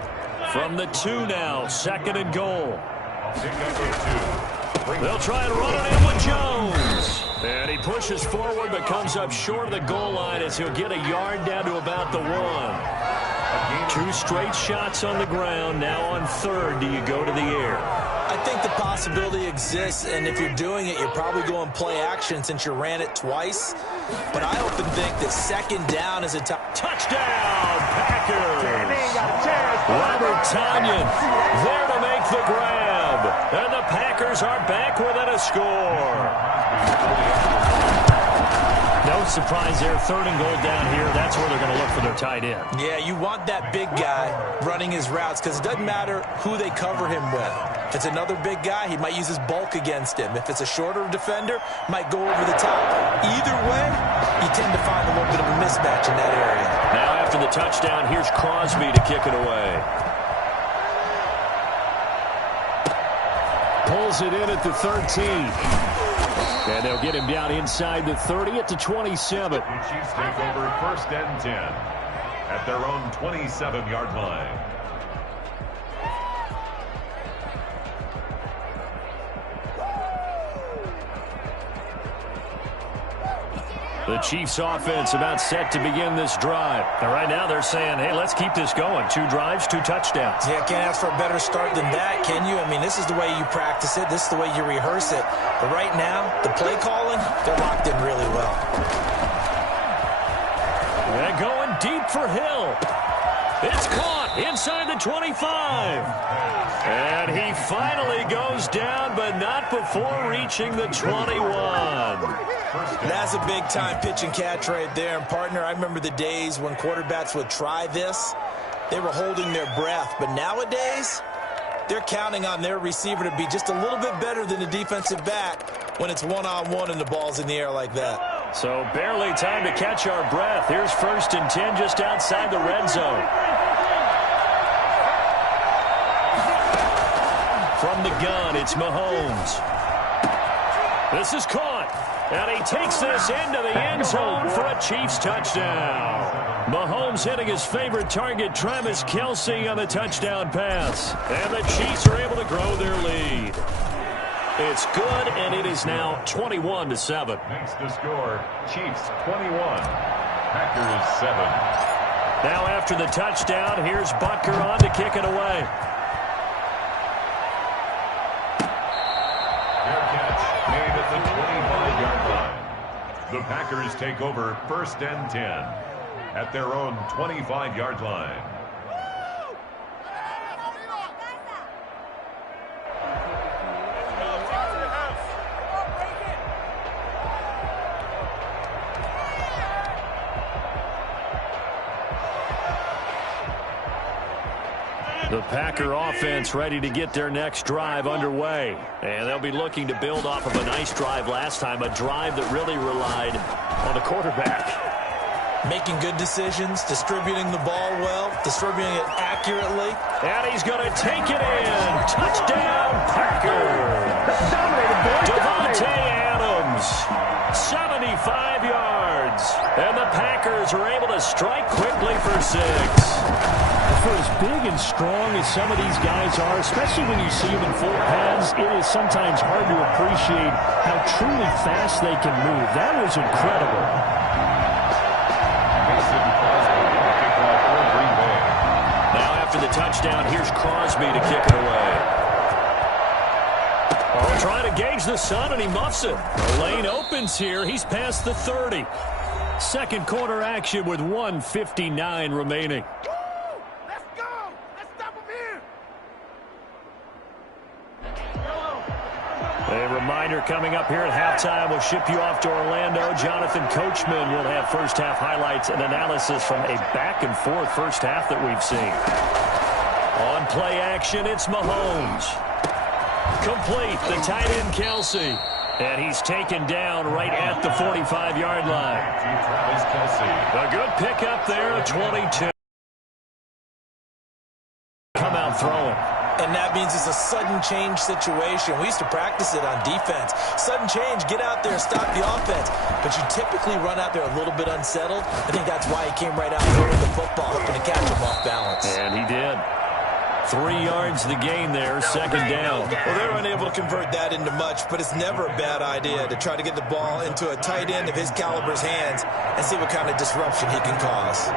From the 2 now, second and goal. They'll try and run it in with Jones. And he pushes forward but comes up short of the goal line as he'll get a yard down to about the 1. 2 straight shots on the ground. Now on third, do you go to the air? I think the possibility exists, and if you're doing it, you're probably going play action since you ran it twice. But I often think that second down is a touchdown, Packers. Robert Tonyan there to make the grab. And the Packers are back within a score. No surprise there, third and goal down here. That's where they're going to look for their tight end. Yeah, you want that big guy running his routes because it doesn't matter who they cover him with. If it's another big guy, he might use his bulk against him. If it's a shorter defender, might go over the top. Either way, you tend to find a little bit of a mismatch in that area. Now after the touchdown, here's Crosby to kick it away. Pulls it in at the 13. And they'll get him down inside the 30 at the 27. The Chiefs take over first and 10 at their own 27-yard line. The Chiefs offense about set to begin this drive. And right now they're saying, hey, let's keep this going. 2 drives, 2 touchdowns. Yeah, can't ask for a better start than that, can you? I mean, this is the way you practice it. This is the way you rehearse it. But right now, the play calling, they're locked in really well. They're going deep for Hill. It's caught inside the 25. And he finally goes down, but not before reaching the 21. That's a big-time pitch and catch right there. And, partner, I remember the days when quarterbacks would try this. They were holding their breath. But nowadays, they're counting on their receiver to be just a little bit better than the defensive back when it's one-on-one and the ball's in the air like that. So barely time to catch our breath. Here's first and 10 just outside the red zone. From the gun, it's Mahomes. This is caught. And he takes this into the end zone for a Chiefs touchdown. Mahomes hitting his favorite target, Travis Kelce, on the touchdown pass. And the Chiefs are able to grow their lead. It's good, and it is now 21-7. Makes the score, Chiefs 21, Packers 7. Now after the touchdown, here's Butker on to kick it away. The Packers take over first and 10 at their own 25-yard line. The Packer offense ready to get their next drive underway. And they'll be looking to build off of a nice drive last time, a drive that really relied on the quarterback. Making good decisions, distributing the ball well, distributing it accurately. And he's going to take it in. Touchdown, Packers. Devontae Adams, 75 yards. And the Packers are able to strike quickly for 6. for as big and strong as some of these guys are, especially when you see them in full pads, it is sometimes hard to appreciate how truly fast they can move. That was incredible. Now after the touchdown, here's Crosby to kick it away. Oh, trying to gauge the sun, and he muffs it. The lane opens here. He's past the 30. Second quarter action with 1:59 remaining. Let's go! Let's stop him here! A reminder coming up here at halftime. We'll ship you off to Orlando. Jonathan Coachman will have first-half highlights and analysis from a back-and-forth first half that we've seen. On play action, it's Mahomes. Complete, the tight end Kelsey. And he's taken down right at the 45-yard line. A good pickup there, 22. Come out throwing. And that means it's a sudden change situation. We used to practice it on defense. Sudden change, get out there, stop the offense. But you typically run out there a little bit unsettled. I think that's why he came right out throwing the football, hoping to catch him off balance. And he did. 3 yards the gain there, second down. Well, they were unable to convert that into much, but it's never a bad idea to try to get the ball into a tight end of his caliber's hands and see what kind of disruption he can cause.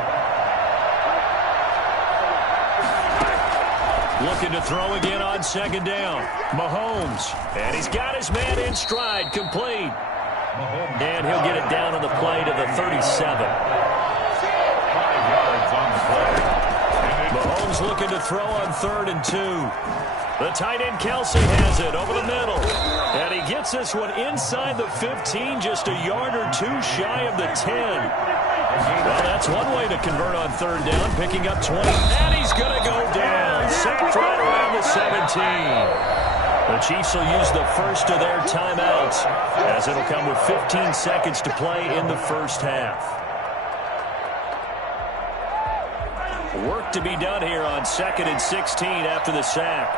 Looking to throw again on second down. Mahomes. And he's got his man in stride, complete. And he'll get it down on the play to the 37. 5 yards on the play. Mahomes looking to throw on 3rd and 2. The tight end Kelsey has it over the middle. And he gets this one inside the 15, just a yard or two shy of the 10. Well, that's one way to convert on 3rd down, picking up 20. And he's going to go down. Sacked right around the 17. The Chiefs will use the first of their timeouts, as it'll come with 15 seconds to play in the first half. Work to be done here on 2nd and 16 after the sack.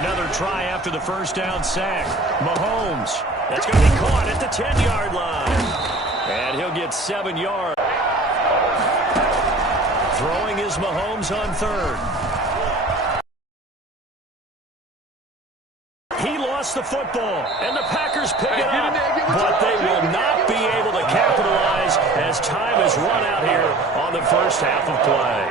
Another try after the first down sack. Mahomes. That's going to be caught at the 10-yard line. And he'll get 7 yards. Throwing is Mahomes on 3rd. He lost the football, and the Packers pick it up. But they will not be able to capitalize as time has run out here on the first half of play.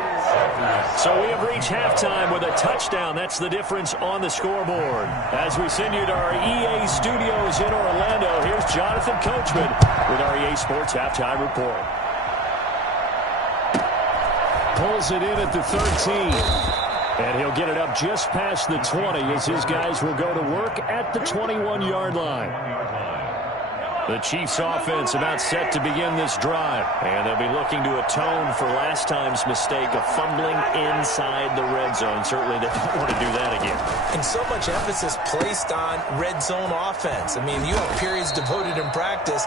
So we have reached halftime with a touchdown. That's the difference on the scoreboard. As we send you to our EA studios in Orlando, here's Jonathan Coachman with our EA Sports Halftime Report. Pulls it in at the 13. And he'll get it up just past the 20 as his guys will go to work at the 21-yard line. The Chiefs offense about set to begin this drive. And they'll be looking to atone for last time's mistake of fumbling inside the red zone. Certainly they don't want to do that again. And so much emphasis placed on red zone offense. I mean, you have periods devoted in practice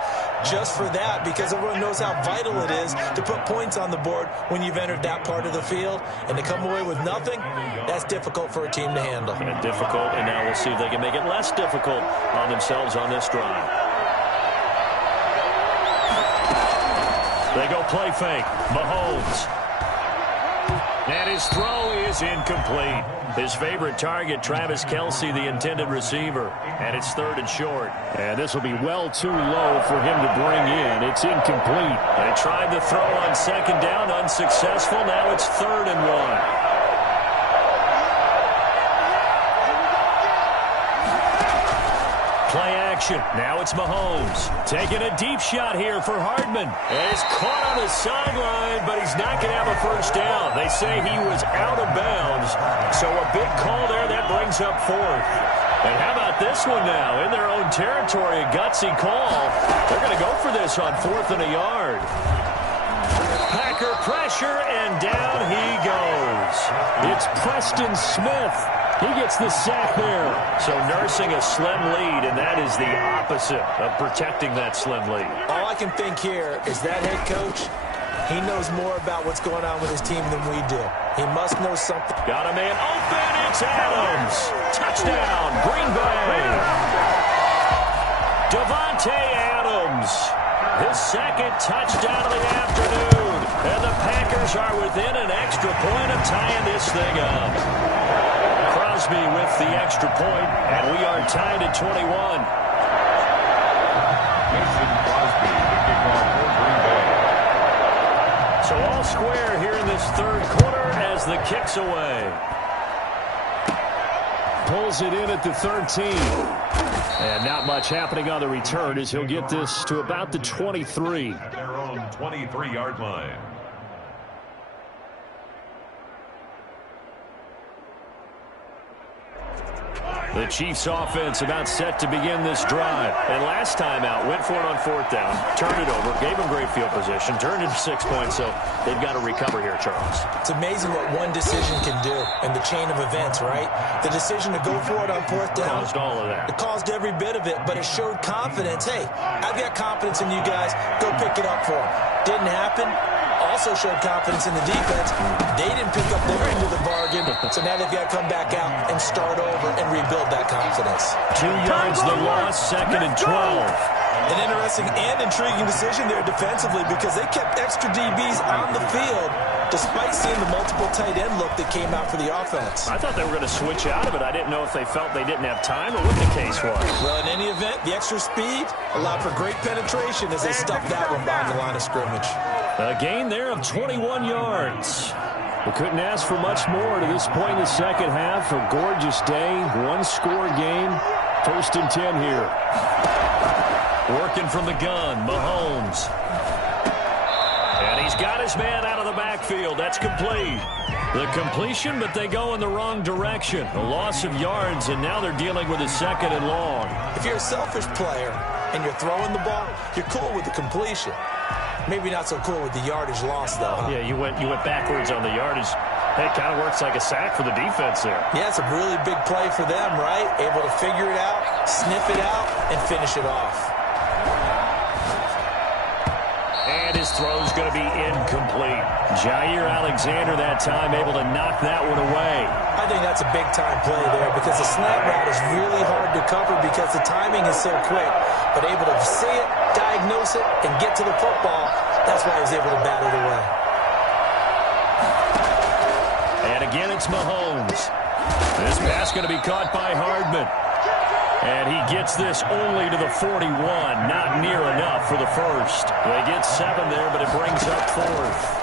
just for that, because everyone knows how vital it is to put points on the board when you've entered that part of the field. And to come away with nothing, that's difficult for a team to handle. And difficult, and now we'll see if they can make it less difficult on themselves on this drive. They go play fake. Mahomes. And his throw is incomplete. His favorite target, Travis Kelsey, the intended receiver. And it's 3rd and short. And this will be well too low for him to bring in. It's incomplete. They tried to throw on second down, unsuccessful. Now it's 3rd and 1. Play action. Now it's Mahomes. Taking a deep shot here for Hardman. And he's caught on the sideline, but he's not going to have a first down. They say he was out of bounds. So a big call there. That brings up 4th. And how about this one now? In their own territory, a gutsy call. They're going to go for this on 4th and a yard. Packer pressure, and down he goes. It's Preston Smith. He gets the sack there. So nursing a slim lead, and that is the opposite of protecting that slim lead. All I can think here is that head coach, he knows more about what's going on with his team than we do. He must know something. Got a man open. It's Adams. Touchdown, Green Bay. Davante Adams. His second touchdown of the afternoon. And the Packers are within an extra point of tying this thing up. Crosby with the extra point, and we are tied at 21. Mason Crosby, the kickoff for Green Bay. So all square here in this third quarter as the kick's away. Pulls it in at the 13. And not much happening on the return as he'll get this to about the 23. At their own 23-yard line. The Chiefs offense about set to begin this drive. And last time out, went for it on fourth down, turned it over, gave them great field position, turned it to 6 points, so they've got to recover here, Charles. It's amazing what one decision can do in the chain of events, right? The decision to go for it on fourth down. Caused all of that. It caused every bit of it, but it showed confidence. Hey, I've got confidence in you guys. Go pick it up for them. Didn't happen. Also showed confidence in the defense. They didn't pick up their end of the bargain, so now they've got to come back out and start over and rebuild that confidence. 2 yards the loss, second and 12. An interesting and intriguing decision there defensively because they kept extra DBs on the field despite seeing the multiple tight end look that came out for the offense. I thought they were going to switch out of it. I didn't know if they felt they didn't have time or what the case was. Well, in any event, the extra speed allowed for great penetration as they stuffed that one behind the line of scrimmage. A gain there of 21 yards. We couldn't ask for much more to this point in the second half. A gorgeous day, one-score game. 1st and 10 here. Working from the gun, Mahomes. And he's got his man out of the backfield. That's complete. The completion, but they go in the wrong direction. A loss of yards, and now they're dealing with a second and long. If you're a selfish player and you're throwing the ball, you're cool with the completion. Maybe not so cool with the yardage loss, though. Huh? Yeah, you went backwards on the yardage. It kind of works like a sack for the defense there. Yeah, it's a really big play for them, right? Able to figure it out, sniff it out, and finish it off. And his throw's going to be incomplete. Jair Alexander that time able to knock that one away. I think that's a big-time play there because the snap route is really hard to cover because the timing is so quick. But able to see it, diagnose it, and get to the football, that's why he was able to bat it away. And again, it's Mahomes. This pass going to be caught by Hardman. And he gets this only to the 41. Not near enough for the first. They get 7 there, but it brings up 4th.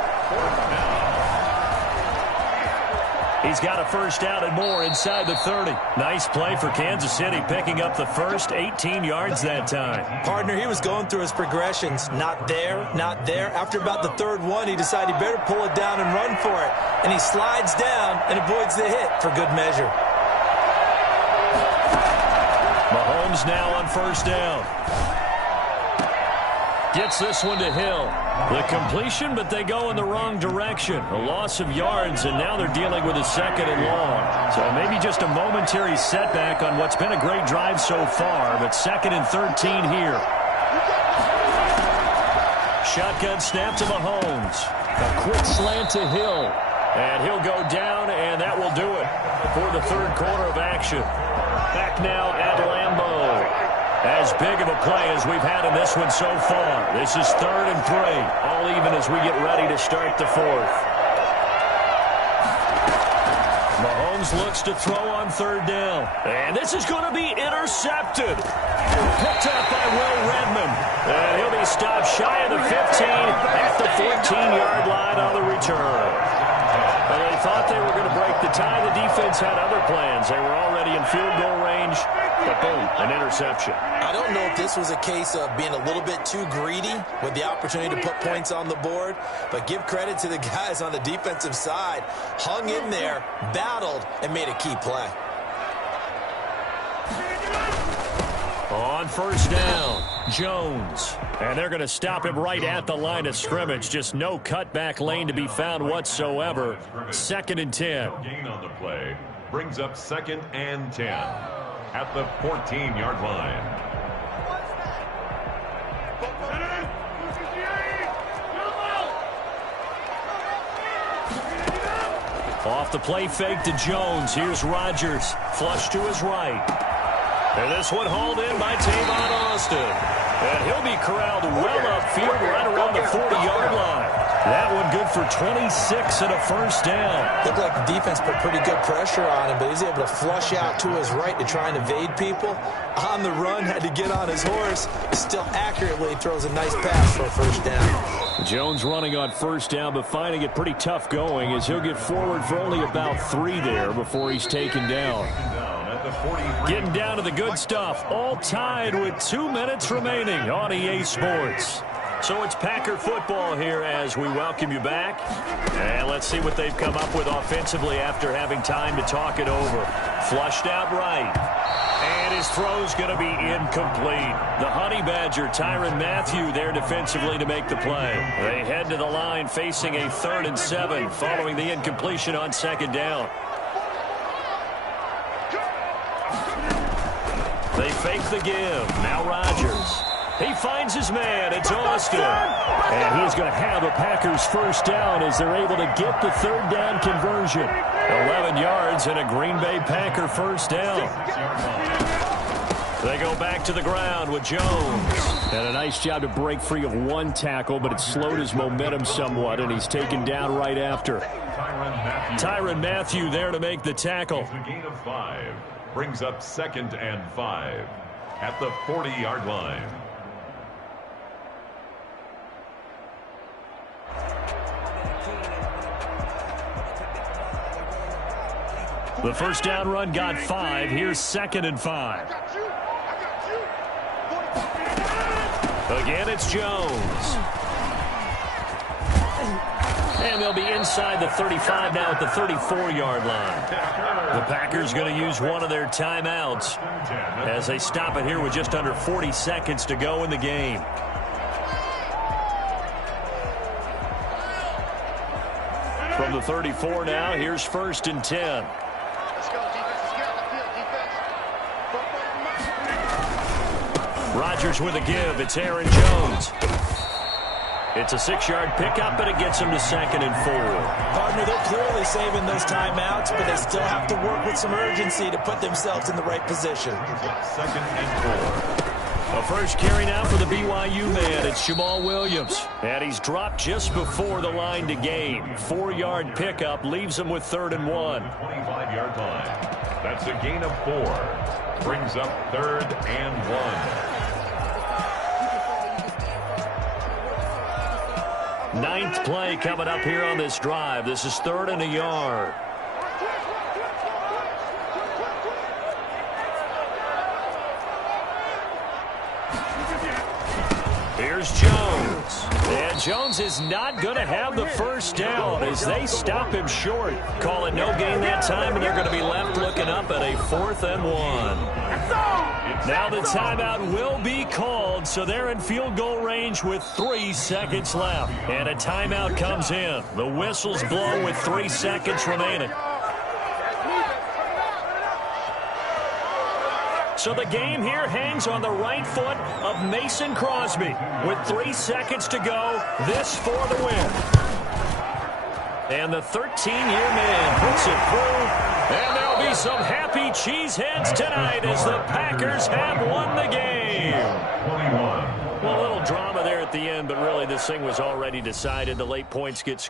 He's got a first down and more inside the 30. Nice play for Kansas City, picking up the first 18 yards that time. Partner, he was going through his progressions. Not there, not there. After about the third one, he decided he better pull it down and run for it. And he slides down and avoids the hit for good measure. Mahomes now on first down. Gets this one to Hill. The completion, but they go in the wrong direction. A loss of yards, and now they're dealing with a second and long. So maybe just a momentary setback on what's been a great drive so far, but 2nd and 13 here. Shotgun snap to Mahomes. A quick slant to Hill. And he'll go down, and that will do it for the third quarter of action. Back now at Lambeau. As big of a play as we've had in this one so far. This is 3rd and 3. All even as we get ready to start the 4th. Mahomes looks to throw on 3rd down. And this is going to be intercepted. Picked up by Will Redmond. And he'll be stopped shy of the 15 at the 14-yard line on the return. Well, they thought they were going to break the tie. The defense had other plans. They were already in field goal range. But boom, an interception. I don't know if this was a case of being a little bit too greedy with the opportunity to put points on the board, but give credit to the guys on the defensive side. Hung in there, battled, and made a key play. On first down, Jones. And they're going to stop him right at the line of scrimmage. Just no cutback lane to be found whatsoever. 2nd and 10. Gain on the play brings up 2nd and 10 at the 14-yard line. Off the play fake to Jones. Here's Rodgers. Flush to his right. And this one hauled in by Tavon Austin. And he'll be corralled well upfield right around the 40-yard line. That one good for 26 and a first down. Looked like the defense put pretty good pressure on him, but he's able to flush out to his right to try and evade people. On the run, had to get on his horse. Still accurately throws a nice pass for a first down. Jones running on first down, but finding it pretty tough going as he'll get forward for only about 3 there before he's taken down. Getting down to the good stuff. All tied with 2 minutes remaining on EA Sports. So it's Packer football here as we welcome you back. And let's see what they've come up with offensively after having time to talk it over. Flushed out right. And his throw's going to be incomplete. The Honey Badger, Tyrann Mathieu, there defensively to make the play. They head to the line facing a 3rd and 7 following the incompletion on 2nd down. They fake the give. Now Rodgers. He finds his man. It's Austin. And he's going to have a Packers first down as they're able to get the 3rd down conversion. 11 yards and a Green Bay Packer first down. They go back to the ground with Jones. And a nice job to break free of 1 tackle, but it slowed his momentum somewhat, and he's taken down right after. Tyrann Mathieu there to make the tackle. It's a gain of 5. Brings up 2nd and 5 at the 40-yard line. The first down run got 5. Here's 2nd and 5. Again, it's Jones. And they'll be inside the 35 now at the 34-yard line. The Packers going to use one of their timeouts as they stop it here with just under 40 seconds to go in the game. From the 34 now, here's 1st and 10. Rodgers with a give. It's Aaron Jones. It's a 6-yard pickup, but it gets him to 2nd and 4. Partner, they're clearly saving those timeouts, but they still have to work with some urgency to put themselves in the right position. 2nd and 4. A first carry now for the BYU man. It's Jamal Williams. And he's dropped just before the line to gain. 4-yard pickup leaves him with 3rd and 1. 25-yard line. That's a gain of 4. Brings up 3rd and 1. 9th play coming up here on this drive. This is 3rd and a yard. Here's Jones. And Jones is not going to have the first down as they stop him short. Call it no gain that time, and they're going to be left looking up at a 4th and 1. Now the timeout will be called, so they're in field goal range with 3 seconds left. And a timeout comes in. The whistles blow with 3 seconds remaining. So the game here hangs on the right foot of Mason Crosby. With 3 seconds to go, this for the win. And the 13-year man puts it through. And there'll be some happy cheeseheads tonight as the Packers have won the game. 21. Well, a little drama there at the end, but really this thing was already decided. The late points get